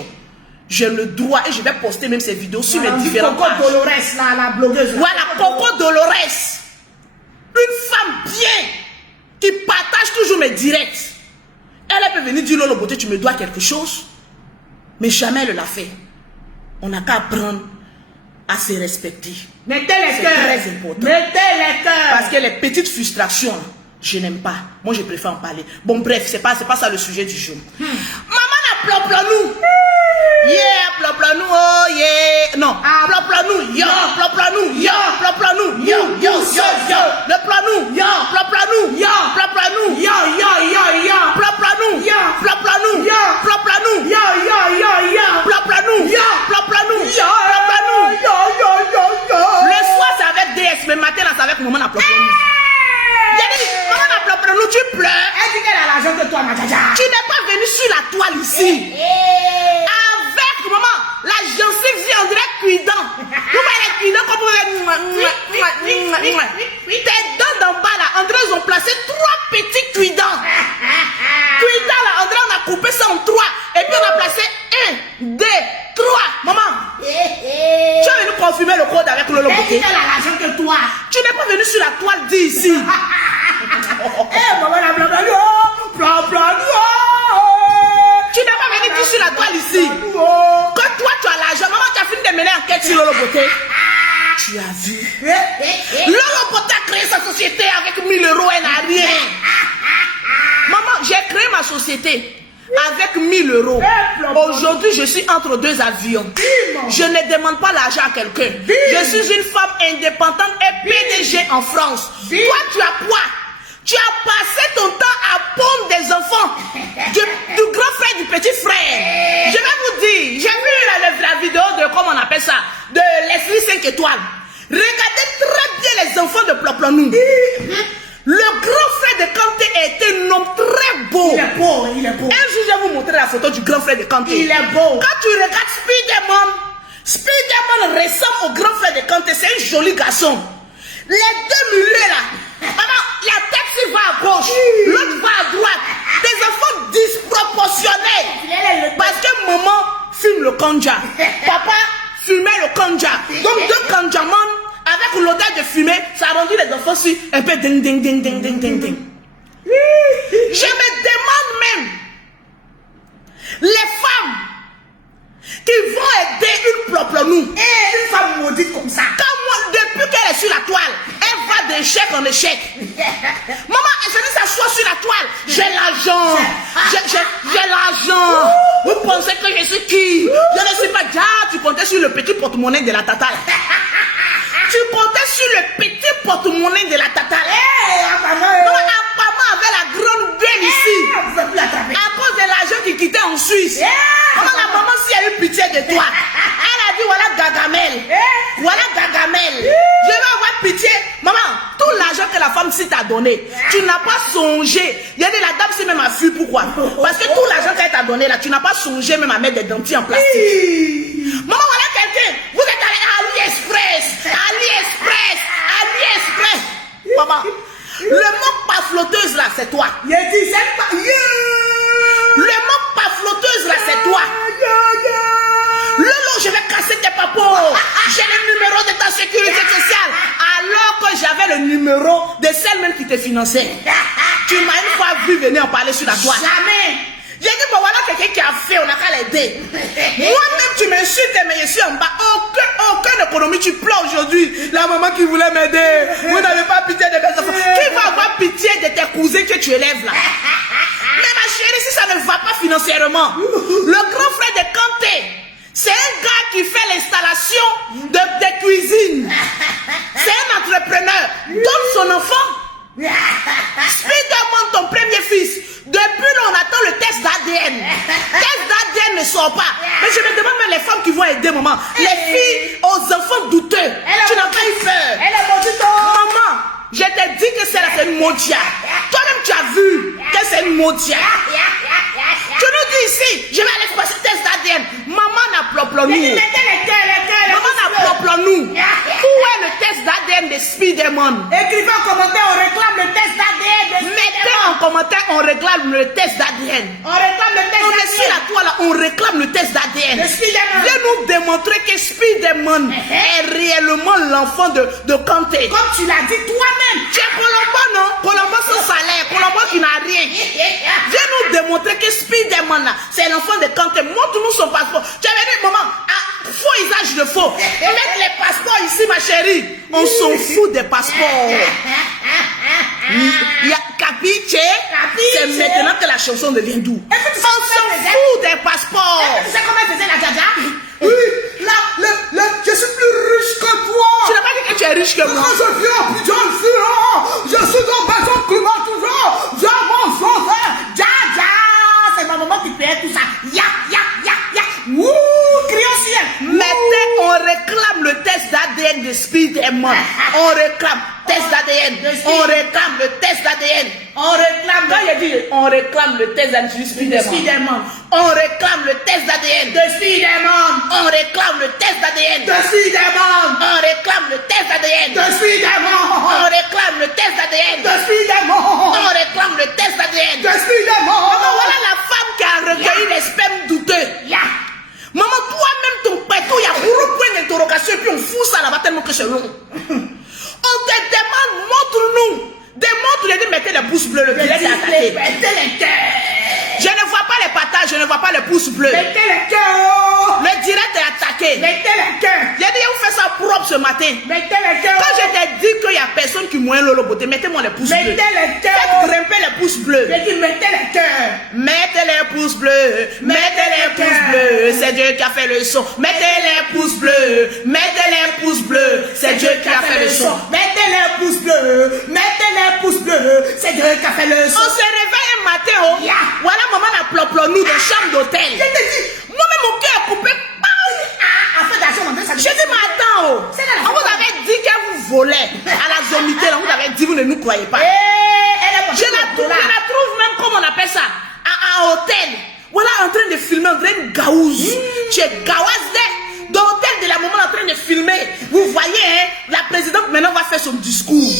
J'ai le droit et je vais poster même ces vidéos sur mes différentes pages. Coco Dolores, la blogueuse. Voilà, Coco Dolores. Une femme bien qui partage toujours mes directs. Elle peut venir dire Lolo Beauté, tu me dois quelque chose. Mais jamais elle l'a fait. On n'a qu'à apprendre à se respecter. Mettez les cœurs. C'est très important. Mettez les cœurs. Parce que les petites frustrations, je n'aime pas. Moi, je préfère en parler. Bon, bref, c'est pas ça le sujet du jour. Maman n'a plop-plop-nous. Yeah, plop-plop-nous, oh yeah. Non, plop-plop-nous, yo, plop-plop-nous, yo, plop-plop-nous, yo, yo, yo, yo. Le plop-nous, yo, plop-plop-nous, yo, plop-plop-nous, yo, yo, yo, yo. Plop-plop-nous, yo, plop-plop-nous, yo, plop-plop-nous, yo, yo, yo, yo. Plop-plop-nous, yo, plop-plop-nous, yo, plop-plop-nous, yo, yo, yo, yo. Le soir, c'est avec DS, mais le matin, là, c'est avec maman n'a plop-plop-nous. Maman n'a plop-plop-nous, tu pleures. Elle dit qu'elle a l'argent que toi, ma jaja. Tu n'es pas venu sur la toile ici. Avec maman, la gencive vit en direct cuidant. Vous voyez les cuidants comme vous. Tes dents d'en bas là, André, ils ont placé 3 petits cuidants. Cuidants là, André, on a coupé ça en 3. Et puis on a placé 1, 2, 3. Maman, tu es venu confirmer le code avec le logo. Elle dit qu'elle a l'argent que toi. Tu n'es pas venu sur la toile d'ici. Eh, maman, la blablabla, blablabla. Tu n'es pas venu dire sur la toile ici. Quand toi tu as l'argent, maman tu as fini de mener enquête sur Lolo Beauté. Tu as vu. Lolo Beauté a créé sa société avec 1000 €, elle n'a rien. Maman, j'ai créé ma société avec 1000 €. Aujourd'hui, je suis entre 2 avions. Je ne demande pas l'argent à quelqu'un. Je suis une femme indépendante et PDG en France. Toi, tu as quoi? Tu as passé ton temps à pondre des enfants du grand frère, du petit frère. Je vais vous dire, j'ai vu la vidéo de, comment on appelle ça, de Leslie 5 étoiles. Regardez très bien les enfants de Plop-Plop-nous. Le grand frère de Kanté est un homme très beau. Il est beau, il est beau. Un jour, je vais vous montrer la photo du grand frère de Kanté. Il est beau. Quand tu regardes Spiderman ressemble au grand frère de Kanté. C'est un joli garçon. Les deux mulets là, maman, la tête va à gauche, l'autre va à droite. Des enfants disproportionnés. Parce que maman fume le kanja, papa fumait le kanja. Donc deux kanjamans avec l'odeur de fumée, ça a rendu les enfants si un peu ding ding ding ding ding ding ding. Je me demande même les femmes qui vont aider une Plop-Plop-nous. Et une femme maudite comme ça. Quand moi, depuis qu'elle est sur la toile, elle va d'échec en échec. Maman, elle se dit s'asseoir sur la toile. J'ai l'argent. J'ai l'argent. Vous pensez que je suis qui? Je ne sais pas. Déjà, tu comptais sur le petit porte-monnaie de la tata. Tu comptais sur le petit porte-monnaie de la tata. Maman, apparemment avait la grande belle ici. À cause de l'argent qui quittait en Suisse. Maman, la maman, si elle a eu pitié de toi, elle a dit voilà Gagamel. Voilà Gagamel. Je vais avoir pitié. Maman, tout l'argent que la femme ci t'a donné, tu n'as pas songé. Il y a dit la dame si même a fui. Pourquoi? Parce que tout l'argent qu'elle t'a donné là, tu n'as pas songé même à mettre des dentiers en plastique. Maman, voilà quelqu'un. Vous êtes allé à AliExpress. AliExpress. AliExpress. Maman, le mot pas flotteuse là, c'est toi. Le mot pas flotteuse là, c'est toi. Lolo, je vais casser tes papos. J'ai le numéro de ta sécurité sociale. Alors que j'avais le numéro de celle même qui te finançait. Tu m'as une fois vu venir en parler sur la toile. Jamais. J'ai dit, bon voilà quelqu'un qui a fait, on n'a qu'à l'aider. Moi-même, tu m'insultes, mais je suis en bas. Aucune économie, tu pleures aujourd'hui. La maman qui voulait m'aider. Vous n'avez pas pitié de mes enfants. Qui va avoir pitié de tes cousins que tu élèves là? Mais ma chérie, si ça ne va pas financièrement, le grand frère de Kanté, c'est un gars qui fait l'installation de cuisine. C'est un entrepreneur. Donne son enfant. Spiderman, ton premier fils. Depuis là, on attend le test d'ADN. Test d'ADN ne sort pas. Mais je me demande même les femmes qui vont aider maman. Les filles aux enfants douteux. Tu n'as pas eu peur. Maman, je t'ai dit que c'est une maudite. Toi-même, tu as vu que c'est une maudite. Tu nous dis ici, je vais aller passer le test d'ADN. Maman n'a ploplonou. Maman n'a ploplonou. Où est le test d'ADN de Spiderman? Écrivez en commentaire, on réclame le test d'ADN. Mettez en commentaire, on réclame le test d'ADN. On réclame le test On est sur la toile, on réclame le test d'ADN. Viens nous démontrer que Spiderman est réellement l'enfant de Kanté. Comme tu l'as dit toi-même. Tu es Colombo, non? Colombo sans salaire, Colombo qui n'a rien. Viens nous démontrer que Spiderman là, c'est l'enfant de Kanté. Montre-nous son passeport. Tu avais dit, maman, faux usage de faux. Mettre les passeports ici, ma chérie. On s'en fout des passeports. Il y a Capiche. C'est maintenant que la chanson devient doux. On s'en fout des passeports. Tu sais comment elle faisait la Dada? Oui, là, je suis plus riche que toi. Tu n'as pas dit que tu es riche que moi. Quand je viens à Abidjan, je suis dans maison climatisée. J'ai mon chauffeur. Dada, c'est ma maman qui payait tout ça. Ya. Ouh, crions ciel. Mettez, on réclame le test d'ADN de Spiderman. On réclame test d'ADN. On réclame le test d'ADN. On réclame. Quand il dit on réclame le test d'ADN de Spiderman. On réclame le test d'ADN de Spiderman. On réclame le test d'ADN de Spiderman. On réclame le test d'ADN de Spiderman. On réclame le test d'ADN de Spiderman. On réclame le test d'ADN de Spiderman. Voilà la femme qui a recueilli les spermes douteux. Maman, toi-même, ton pétou, il y a beaucoup de points d'interrogation et puis on fout ça là-bas tellement que c'est long. On te demande, montre-nous. Démontre-les, mettez les pouces bleus, le direct est attaqué. Mettez les cœurs. Je ne vois pas les partages, je ne vois pas les pouces bleus. Mettez les cœurs. Le direct est attaqué. Mettez les cœurs. J'ai dit, vous faites ça propre ce matin. Mettez les cœurs. Quand je t'ai dit qu'il n'y a personne qui moyen Lolo Beauté, mettez-moi les pouces bleus. Mettez les cœurs. Faites grimper les pouces bleus. J'ai dit, mettez les cœurs. Mettez les pouces bleus. Mettez les pouces bleus. C'est Dieu qui a fait le son. Mettez les pouces bleus. Mettez les pouces bleus. C'est Dieu qui a fait le son. Mettez les pouces bleus. Mettez les pouces bleus. C'est Dieu qui a fait le son. On se réveille un matin, oh. Voilà, maman la ploplonou de chambre d'hôtel. Je te dis, moi-même, mon cœur est coupé. Afin d'argent, ça. Je dis, mais attends, oh. On vous avait dit qu'elle vous volait à la zonité, là. On vous avait dit, vous ne nous croyez pas. Je la trouve même, comme on appelle ça, à un hôtel. Voilà, en train de filmer, en train de gaouze. Tu es gaouze dans l'hôtel de la maman en train de filmer. Vous voyez, hein, la présidente maintenant va faire son discours.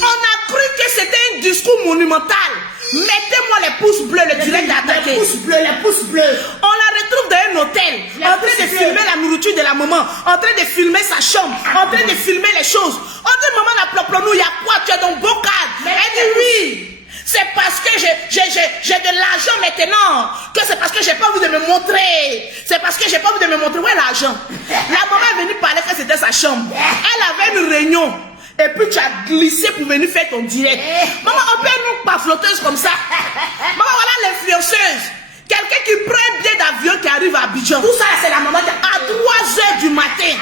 On a cru que c'était un discours monumental. Mettez-moi les pouces bleus, le direct d'attaquer. Les pouces bleus. On la retrouve dans un hôtel, en train de filmer la nourriture de la maman, en train de filmer sa chambre, en train de filmer les choses. On dit, maman, la ploplonou, il y a quoi? Tu es dans bon cadre. Elle dit oui. C'est parce que j'ai de l'argent maintenant, que c'est parce que j'ai pas envie de me montrer. C'est parce que j'ai pas envie de me montrer. Où est l'argent? La maman est venue parler que c'était sa chambre. Elle avait une réunion. Et puis tu as glissé pour venir faire ton direct. Maman, on peut nous pas flotteuse comme ça. Maman, voilà l'influenceuse. Quelqu'un qui prend un billet d'avion qui arrive à Abidjan. Tout ça, c'est la maman qui à 3h du matin.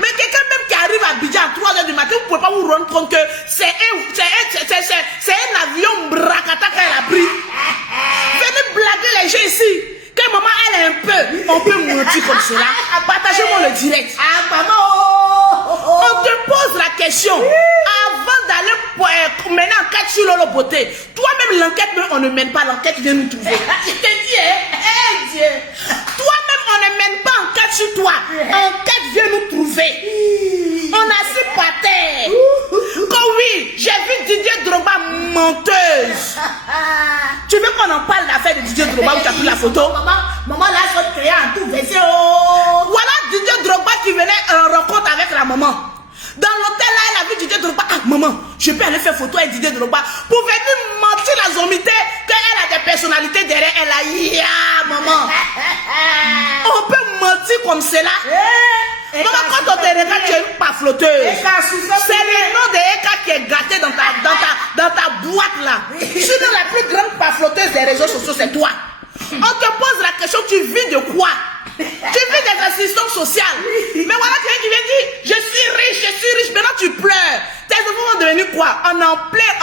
Mais quelqu'un même qui arrive à Abidjan à 3h du matin, vous ne pouvez pas vous rendre compte que c'est un avion bracata qu'elle a pris. Venez blaguer les gens ici. Que maman, elle est un peu, on peut mentir comme cela. Partagez-moi le direct. On te pose la question. Avant d'aller mener enquête sur Lolo Beauté, toi-même l'enquête, on ne mène pas l'enquête, viens nous trouver. Je te dis, Toi-même, on ne mène pas enquête sur toi. Enquête vient nous trouver. On assis par terre. Comme oui, j'ai vu Didier Drogba menteuse. Tu veux qu'on en parle l'affaire de Didier Drogba où tu as pris la photo? Maman, là, ils sont créés en tout version. Voilà Didier Drogba qui venait en rencontre avec la maman. Dans l'hôtel là, elle a vu Didier Drogba. Ah maman, je peux aller faire photo avec Didier Drogba pour venir mentir la zombité qu'elle a des personnalités derrière elle. A maman. On peut mentir comme cela. Maman, quand on te regarde, tu es une pas flotteuse. C'est le nom de Eka qui est gâté dans ta boîte là. Sinon, la plus grande pas flotteuse des réseaux sociaux, c'est toi. On te pose la question, tu vis de quoi? Tu vis des assistants sociales. Mais voilà quelqu'un qui vient dire, je suis riche, maintenant tu pleures. Tes enfants vont devenir quoi? On en pleure,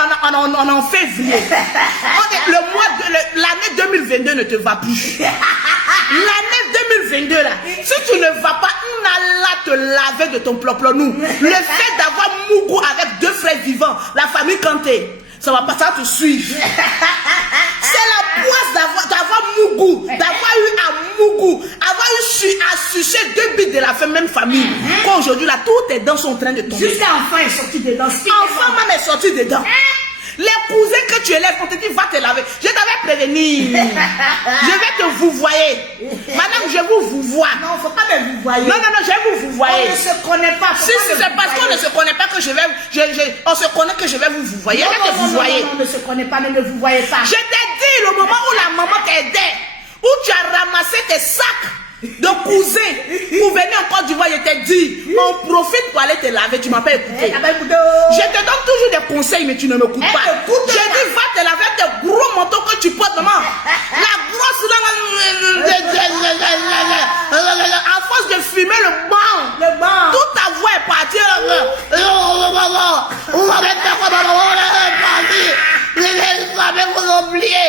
en février. L'année 2022 ne te va plus. L'année 2022 là, si tu ne vas pas, on Allah te laver de ton ploplonou. Le fait d'avoir Mougou avec 2 frères vivants, la famille Kanté, ça va pas ça te suivre. C'est la poisse d'avoir Mougou, d'avoir eu à Mougou, avoir eu à sucer 2 bites de la même famille. Qu'aujourd'hui là, tous tes dents sont en train de tomber. Jusqu'à enfant est sorti dedans. Enfant même est sorti dedans. Les cousins que tu élèves, on te dit va te laver. Je t'avais prévenu. Je vais te vous voyer. Madame, je vous vois. Non, il ne faut pas me vous voyer. Non, je vais vous voyer. On ne se connaît pas. Si c'est parce qu'on ne se connaît pas que je vais. On se connaît que je vais vous voyer. Je vais te vous voyer. Non, on ne se connaît pas, ne me vous voyez pas. Je t'ai dit le moment où la maman t'aidait, où tu as ramassé tes sacs de cousins pour venir en Côte d'Ivoire, je t'ai dit, on profite pour aller te laver, tu m'as pas écouté. Je te donne toujours des conseils, mais tu ne m'écoutes pas. Je dis, va te laver tes gros manteaux que tu portes, maman. La grosse, à force de fumer le banc, toute ta voix est partie. Vous m'avez fait quoi dans le parti? Vous avez vous oublié.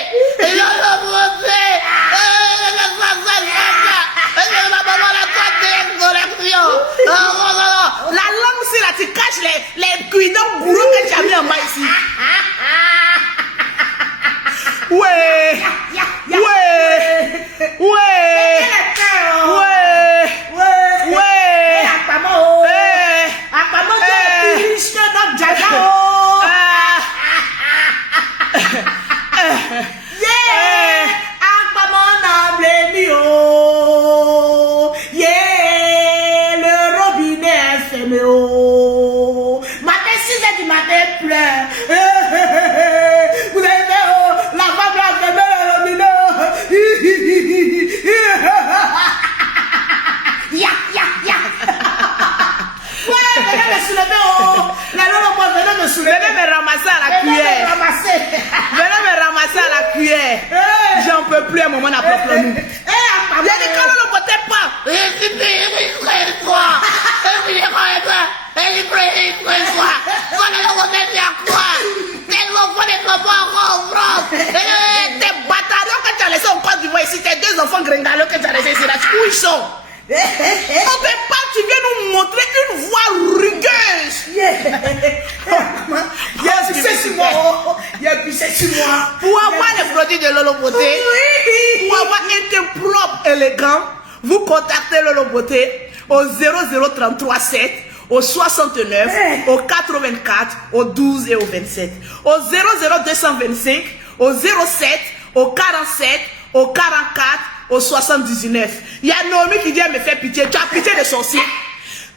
La langue, c'est là, tu caches les cuidons bourreaux que tu as mis en bas ici. Ouais. Vous avez fait la femme là, c'est le ouais, venez me soulever, la lolo, venez me soulever. Venez me ramasser à la cuillère. Venez me ramasser à la cuillère. J'en peux plus à un moment d'apprendre nous. Il y a des quand on ne peut pas. Tes bataillons que tu as laissés en Côte d'Ivoire ici, tes 2 enfants gringaleux que tu as laissés ici, là, où ils sont? On ne peut pas, tu viens nous montrer une voix rugueuse. Il a pissé sur moi. Il a pissé sur moi. Pour avoir les produits de Lolo Beauté, pour avoir un teint propre, élégant, vous contactez Lolo Beauté au 0033 7, au 69, au 84, au 12 et au 27. Au 00225, au 07, au 47, au 44, au 79. Il y a Naomi qui vient me faire pitié. Tu as pitié des sorciers.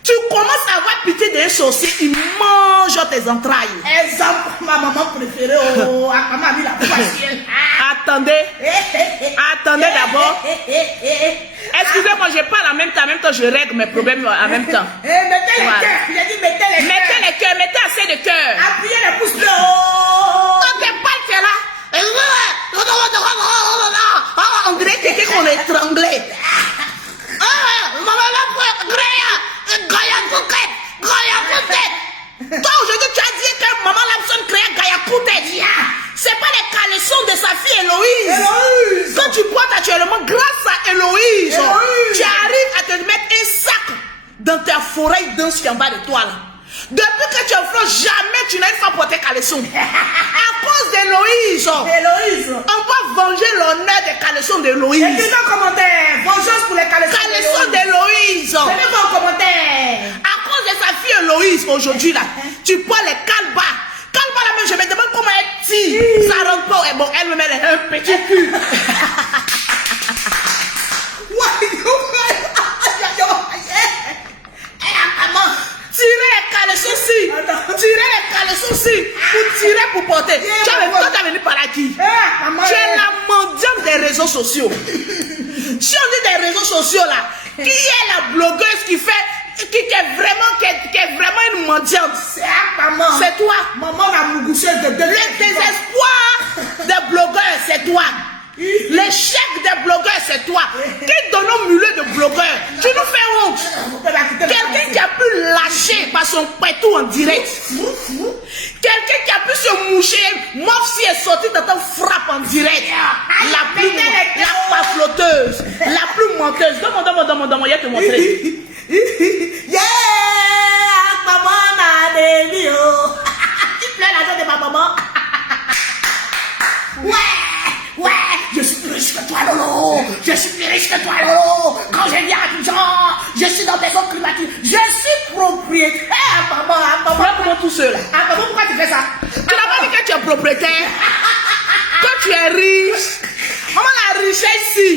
Tu commences à avoir pitié d'un sorcier, il mange tes entrailles. Exemple, ma maman préférée, maman a mis la poissienne. Attendez d'abord. Excusez-moi, je parle en même temps, je règle mes problèmes en même temps. Mettez les cœurs, il a dit mettez les cœurs. Mettez les cœurs, mettez assez écoute, c'est pas les caleçons de sa fille Héloïse. Quand tu portes actuellement, grâce à Héloïse, tu arrives à te mettre un sac dans ta forêt dense qui est en bas de toi. Là. Depuis que tu es enfant, jamais tu n'as une fois porté caleçon. À cause d'Héloïse, on va venger l'honneur des caleçons d'Héloïse. Écrivez en commentaire. Vengeance pour les caleçons d'Héloïse. Donnez-moi en commentaire. À cause de sa fille Héloïse, aujourd'hui, là, tu prends les calbas. Calbas, là même, je me demande comment elle tire. Ça rentre pas. Bon, elle me met un petit cul. Tirer les caleçons-ci. Tirer les caleçons-ci. Pour tirer, pour porter. Toi, tu es venu par là qui? Tu es la mondiale des réseaux sociaux. Si on dit des réseaux sociaux là, qui est la blogueuse qui fait, qui est vraiment une mendiante? C'est toi. Maman la mougoucheuse de Le désespoir des blogueurs, c'est toi. L'échec des blogueurs, c'est toi. Qui donne au muleux de blogueurs? Tu nous fais honte. Quelqu'un qui a pu lâcher par son pétou en direct. Quelqu'un qui a pu se moucher. Mofsi est sorti dans ton frappe en direct. La flotteuse. La plus menteuse. Donne-moi, je vais te montrer. Maman a des vieux. Tu pleures la joie de ma maman. Ouais, je suis plus riche que toi, Lolo. Je suis plus riche que toi, Lolo. Quand je viens à Abidjan, je suis dans des zones climatiques. Je suis propriétaire, maman. Prends-moi tout seul. Maman, pourquoi tu fais ça? Tu n'as pas dit que tu es propriétaire. Quand tu es riche, maman la richesse ici.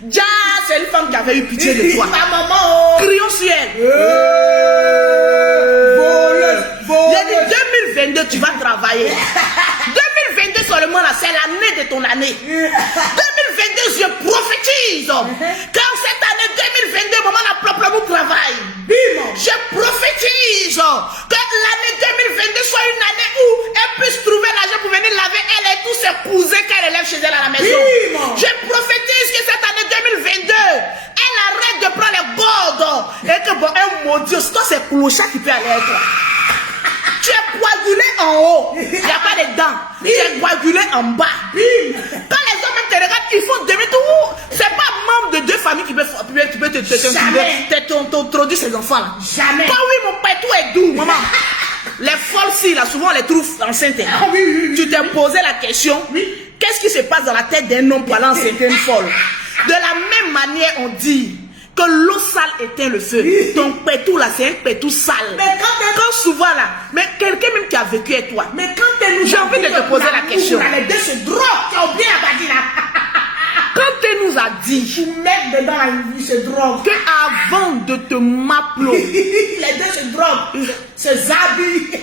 Déjà, c'est une femme qui avait eu pitié de toi. Ma maman. Crions sur elle. J'ai dit 2022, tu vas travailler. 2022 seulement là, c'est l'année de ton année. 2022, je prophétise. Car cette année 2022, maman a proprement travail. Je prophétise que l'année 2022 soit une année où elle puisse trouver l'argent pour venir laver elle et tous ses cousins qu'elle élève chez elle à la maison. Je prophétise que cette année 2022, elle arrête de prendre les bords et que bon, un maudit, toi c'est clochard qui peut aller avec toi. Tu es coagulé en haut, il n'y a pas de dents. Tu es coagulé en bas. Quand les hommes te regardent, ils font demi-tour. C'est pas membre de deux familles qui peut t'introduire ces enfants-là. Jamais. Quand oui, mon père, tout est doux, maman. Les folles, si, là, souvent, on les trouve enceintes. Tu t'es posé la question, qu'est-ce qui se passe dans la tête d'un homme pour aller enceinter une folle? De la même manière, on dit que l'eau sale éteint le feu. Ton pétou là, c'est un pétou sale. Mais quand souvent là, mais quelqu'un même qui a vécu avec toi. Mais quand tu nous j'ai envie de te poser la question. Les deux se droguent, tu as oublié la badine là. Quand tu nous as dit, tu mets dedans la vie, se drogue. Que avant de te m'appeler, les deux se droguent, se zabillent.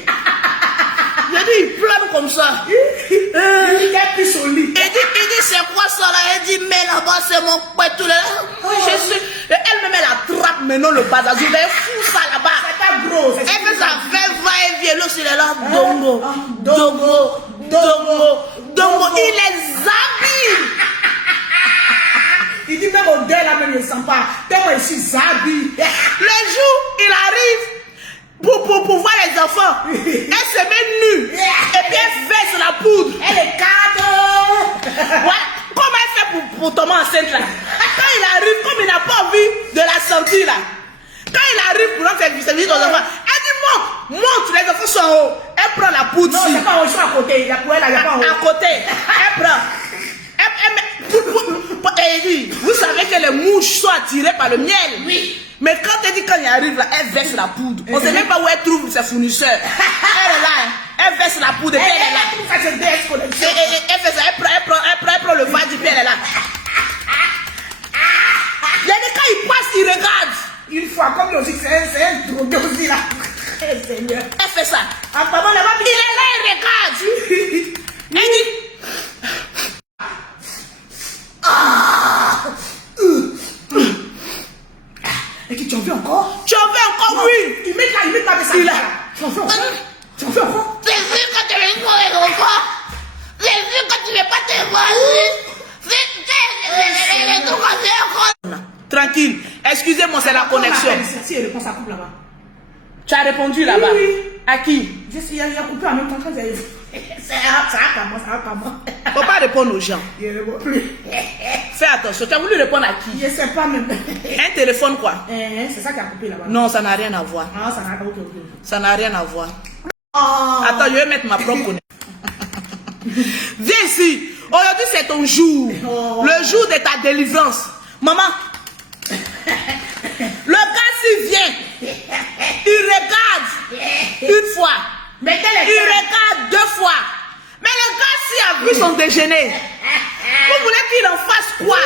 J'ai dit, il pleure comme ça. Il est plus au lit. Il dit, c'est quoi ça là? Il dit, mais là-bas, c'est mon pétou là. Je suis. Elle-même, elle attrape maintenant le bazar. Je vais fou ça là-bas. C'est pas gros. Elle fait ça, va-et-vient. L'autre, il est là. Dongo. Il les habille. Il dit, même au deuil là, même il ne sent pas. Tellement je suis zabi. Le jour, il arrive. Pour voir les enfants, elle se met nue et puis elle verse la poudre. Elle est cadre. Ouais. Comment elle fait pour tomber enceinte là? Quand il arrive, comme il n'a pas envie de la sentir là, quand il arrive pour rendre service aux enfants, elle dit monte, les enfants sont en haut. Elle prend la poudre. Non, c'est pas en haut, ils sont à côté. Il y a pour elle, il y a pas en haut. À côté, elle prend. Elle dit, vous savez que les mouches sont attirées par le miel. Oui. Mais quand elle dit quand il arrive là, elle verse la poudre. On ne sait même pas où elle trouve ses fournisseurs. Elle est là, elle verse la poudre et puis elle est là. Elle fait ça, elle prend le vase et puis elle est là. Il y a des cas, il passe, il regarde. Une fois, comme le dit, c'est un drogué aussi là. Elle fait ça. Il est là, il regarde. Elle dit. Et qui tu en veux encore? Tu en veux encore, oui. Il met là, mais ça. Il là. Tu en veux encore? Tu en veux encore? C'est sûr que tu veux pas les enfants. C'est sûr que tu veux pas te voir. Tranquille. Excusez-moi, c'est la connexion. Si elle répond, ça coupe là-bas. Tu as répondu là-bas. Oui. À qui? Il y a coupé en même temps quand j'ai... Ça va comment. Faut pas répondre aux gens. Il ne répond plus. Fais attention. Tu as voulu répondre à qui? Je ne sais pas même. Un téléphone quoi? C'est ça qui a coupé là-bas. Non, ça n'a rien à voir. Ah, ça n'a pas coupé. Ça n'a rien à voir. Oh. Attends, je vais mettre ma propre connexion. Viens ici. Aujourd'hui, c'est ton jour. Oh. Le jour de ta délivrance. Maman, le gars s'il vient, il regarde une fois. Il regarde 2 fois. Mais le gars s'il a vu son déjeuner, vous voulez qu'il en fasse quoi?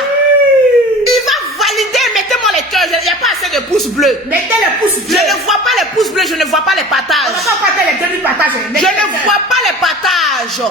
Il va valider. Mettez-moi les cœurs. Il n'y a pas assez de pouces bleus. Mettez les pouces bleus. Je ne vois pas les pouces bleus, je ne vois pas les partages. On va pas faire les demi-partages. Je ne vois pas les partages.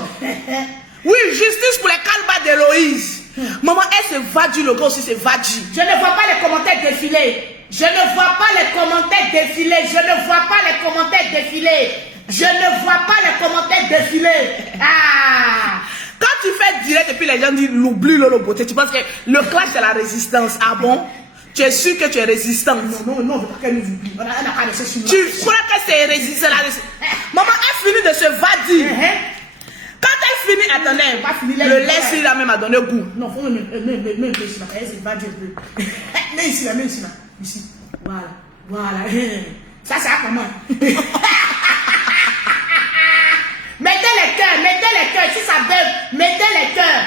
Oui, justice pour les calbas d'Héloïse. Maman, elle se va du logo aussi, c'est Vadji. Je ne vois pas les commentaires défiler. Je ne vois pas les commentaires défiler. Je ne vois pas les commentaires défiler. Je ne vois pas les commentaires défiler. Ah! Quand tu fais direct et puis les gens disent l'oubli, Lolo Beauté, tu penses que le clash c'est la résistance. Ah bon? Tu es sûr que tu es résistante? Non, je ne veux pas qu'elle nous oublie. On a pas laissé sur Tu crois que c'est résistant? Maman, elle finit de se Vadji. Quand elle finit, attendez, le lait, il a même à donner goût. Non, faut même ici, là. Elle se va dire peu. Mais ici, là, ici. Voilà. Ça, c'est à comment? Mettez les cœurs. Si ça bug, mettez les cœurs.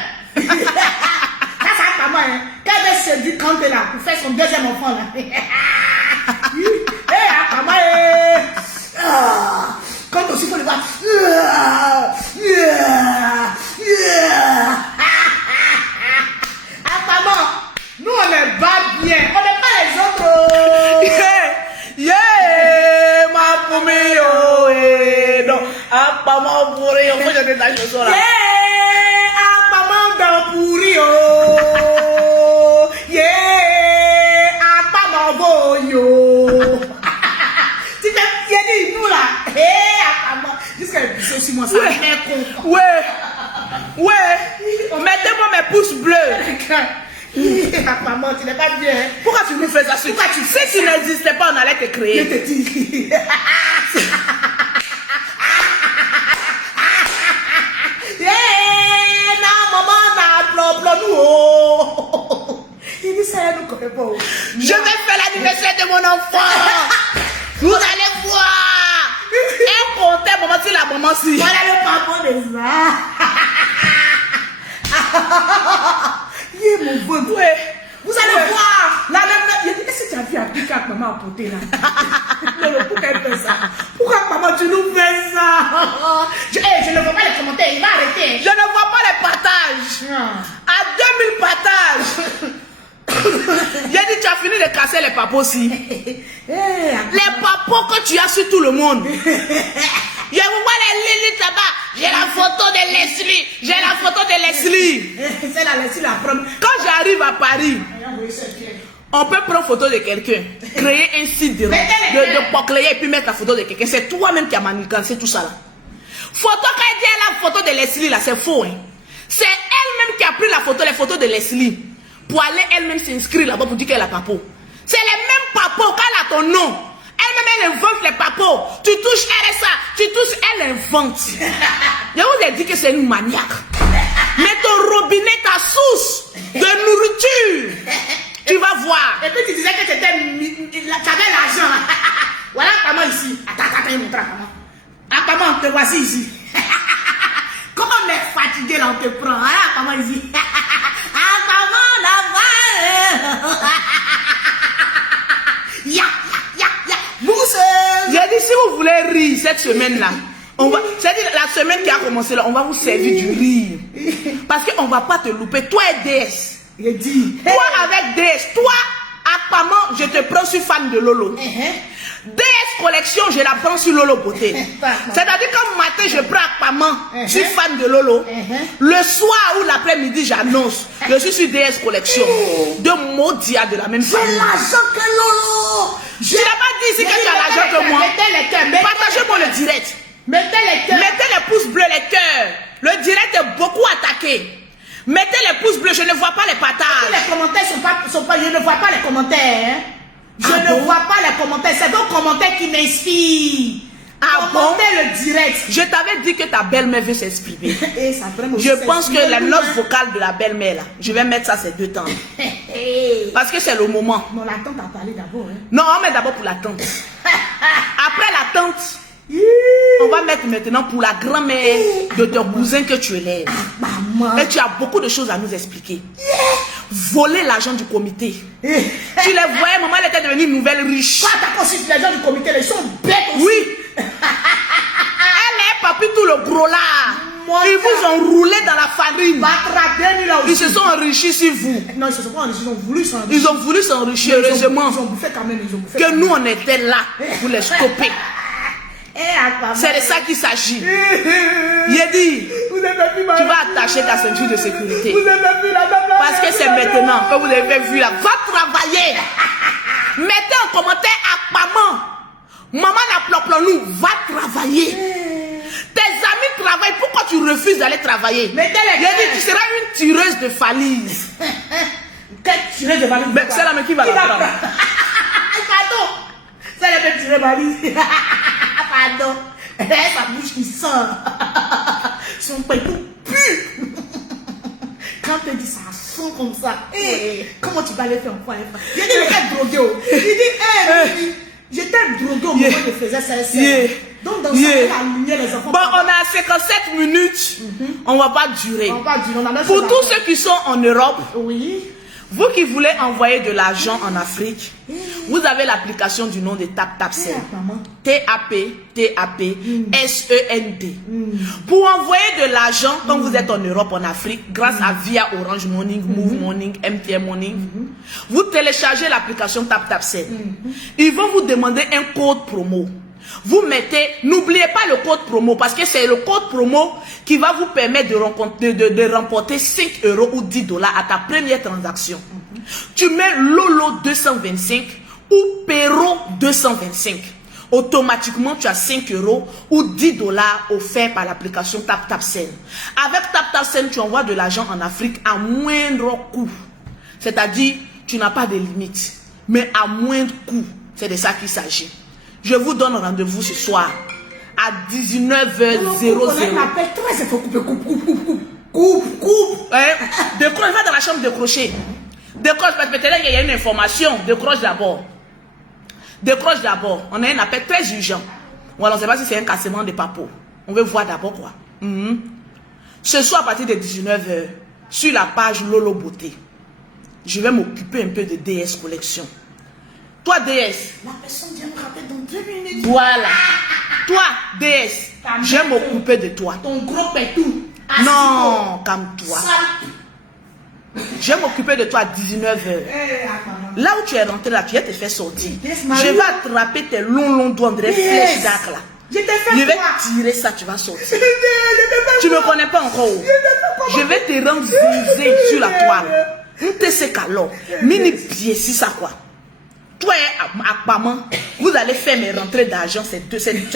Ça, c'est à comment, hein? Quand elle se dit quand elle est là, pour faire son deuxième enfant, là. À comment, quand aussi, il faut le voir. Apparemment, nous on est pas bien. On n'est pas les autres. Ma poumille, non. Apparemment, pour rien, on peut jeter ta chanson là. Apparemment, dans pourri. Apparemment, yo. Tu fais, il y a dit nous là. Apparemment. Jusqu'à l'épisode aussi, moi, ça fait con. Ouais. Mettez-moi mes pouces bleus. Apparemment, tu n'es pas bien. Pourquoi tu me fais ça? Si tu n'existais pas, on allait te créer. Je te dis. Non, maman, nous. Il dit ça, elle ne connaît pas. Je vais faire l'anniversaire de mon enfant. Vous allez voir. Un compteur, maman, si la maman, si. Voilà le papa de ça. Mon bon. Ouais. Vous allez voir. Là, est-ce que tu as vu appliquer à maman à porter là? Non, pourquoi elle fait ça? Pourquoi maman, tu nous fais ça? Je ne vois pas les commentaires, il va arrêter. Je ne vois pas les partages. À 2000 partages. J'ai dit, tu as fini de casser les papos aussi. Les papos que tu as sur tout le monde. Je vous vois les Lilith là-bas. J'ai la photo de Leslie. C'est la Leslie la première. Quand j'arrive à Paris, on peut prendre photo de quelqu'un, créer un site de Pocléa et puis mettre la photo de quelqu'un. C'est toi-même qui as manigancé tout ça là. Photo quand elle dit la photo de Leslie là, c'est faux. Hein? C'est elle-même qui a pris les photos de Leslie pour aller elle-même s'inscrire là-bas pour dire qu'elle a papo. C'est les mêmes papos quand elle a ton nom. Elle-même, elle invente les papos. Tu touches RSA, tu touches, elle invente. Je vous ai dit que c'est une maniaque. Mais ton robinet, ta source de nourriture, tu vas voir. Et puis tu disais que tu avais l'argent. Voilà comment ici. Attends, il montre à maman. Apparemment, te voici ici. Comme on est fatigué là, on te prend. Voilà comment ici. Apparemment, là-bas. J'ai dit, si vous voulez rire cette semaine-là, c'est-à-dire la semaine qui a commencé là, on va vous servir du rire. Parce qu'on ne va pas te louper. Toi et DS. Il dit. Toi avec DS. Toi, apparemment, je te prends sur fan de Lolo. DS Collection, je la prends sur Lolo Beauté. C'est-à-dire quand matin, je prends apparemment sur fan de Lolo. Le soir ou l'après-midi, j'annonce. Je suis sur DS Collection. De Modia de la même famille. J'ai l'argent que Lolo. Je n'ai pas dit ici que tu as l'argent que moi. Partagez-moi le direct. Mettez les cœurs. Mettez les pouces bleus, les cœurs. Le direct est beaucoup attaqué. Mettez les pouces bleus, je ne vois pas les partages. Les commentaires sont pas, je ne vois pas les commentaires. Hein? Je ne vois pas les commentaires. C'est vos commentaires qui m'inspirent. Ah bon? Commentez le direct. Je t'avais dit que ta belle-mère veut s'exprimer. Et ça vraiment Je pense que la note vocale de la belle-mère là, je vais mettre ça ces 2 temps. Parce que c'est le moment. Non, la tante a parlé d'abord. Hein. Non, on met d'abord pour la tante. Après la tante, on va mettre maintenant pour la grand-mère de ton cousin que tu élèves. Maman. Et tu as beaucoup de choses à nous expliquer. Voler l'argent du comité. Tu les voyais, maman, elle était devenue une nouvelle riche. Quand t'as conçu les gens du comité, ils sont bêtes aussi. Oui. Elle est papi tout le gros là. Ils vous ont roulé dans la farine. Là aussi. Ils se sont enrichis sur vous. Non, ils se sont pas enrichis, ils ont voulu s'enrichir. Ils ont voulu s'enrichir, heureusement. Ils ont bouffé quand même, ils ont bouffé. Que nous, on était là pour les stopper. Eh, C'est de ça qu'il s'agit. J'ai dit, tu vas attacher ta ceinture de sécurité. Parce que c'est maintenant que vous avez vu là. Va travailler. Mettez en commentaire à maman. Maman n'a nous. Va travailler. Tes amis travaillent. Pourquoi tu refuses d'aller travailler? J'ai dit, tu seras une tireuse de falise. Quelle tireuse de valise? C'est la même qui va la prendre. Pardon. C'est la même tireuse de valise. Pardon. Sa bouche qui sent. Son père tout pue. Quand tu dis ça sent comme ça, comment tu vas aller faire un point? Il dit, j'étais drogué. Il dit, j'étais drogué au moment où je faisais ça. Donc, dans ça, il a aligné les enfants. Bon, on a 57 minutes. On ne va pas durer. On va durer. Pour tous ceux qui sont en Europe, oui. Vous qui voulez envoyer de l'argent en Afrique, vous avez l'application du nom de TapTapSend. T-A-P-T-A-P-S-E-N-D. Pour envoyer de l'argent, quand vous êtes en Europe, en Afrique, grâce à Via Orange Money, Move Money, MTN Money, vous téléchargez l'application TapTapSend. Ils vont vous demander un code promo. Vous mettez, n'oubliez pas le code promo parce que c'est le code promo qui va vous permettre de remporter 5 € ou 10 $ à ta première transaction. Tu mets Lolo 225 ou Pero 225. Automatiquement, tu as 5 € ou 10 $ offerts par l'application TapTapSend. Avec TapTapSend, tu envoies de l'argent en Afrique à moindre coût. C'est-à-dire, tu n'as pas de limite, mais à moindre coût. C'est de ça qu'il s'agit. Je vous donne rendez-vous ce soir à 19h00. Coupe. Décroche, va dans la chambre décrocher. Décroche, peut-être qu'il y a une information. Décroche d'abord. Décroche d'abord. On a un appel très urgent. Ou alors, on ne sait pas si c'est un cassement de papo. On veut voir d'abord quoi. Ce soir, à partir de 19h, sur la page Lolo Beauté, je vais m'occuper un peu de DS Collection. Toi, DS. La personne vient me rappeler dans 2 minutes. Voilà. Toi, DS. Je vais m'occuper de toi. Ton gros pétou. Non, calme-toi. Je vais m'occuper de toi à 19h. Là où tu es rentré, là, tu vas te faire sortir. Je vais attraper tes longs doigts de flèches d'arc là. Je vais tirer ça, tu vas sortir. Tu ne me connais pas encore. Je vais te rendre zizé sur la toile. On te sait qu'alors. Mini pied, si ça quoi. Toi et Akpaman, vous allez faire mes rentrées d'argent ces deux semaines.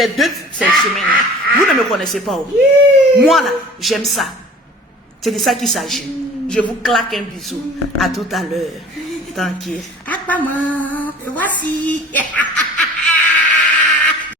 Vous ne me connaissez pas. Moi là, j'aime ça. C'est de ça qu'il s'agit. Je vous claque un bisou. À tout à l'heure. Tranquille. Akpaman, te voici.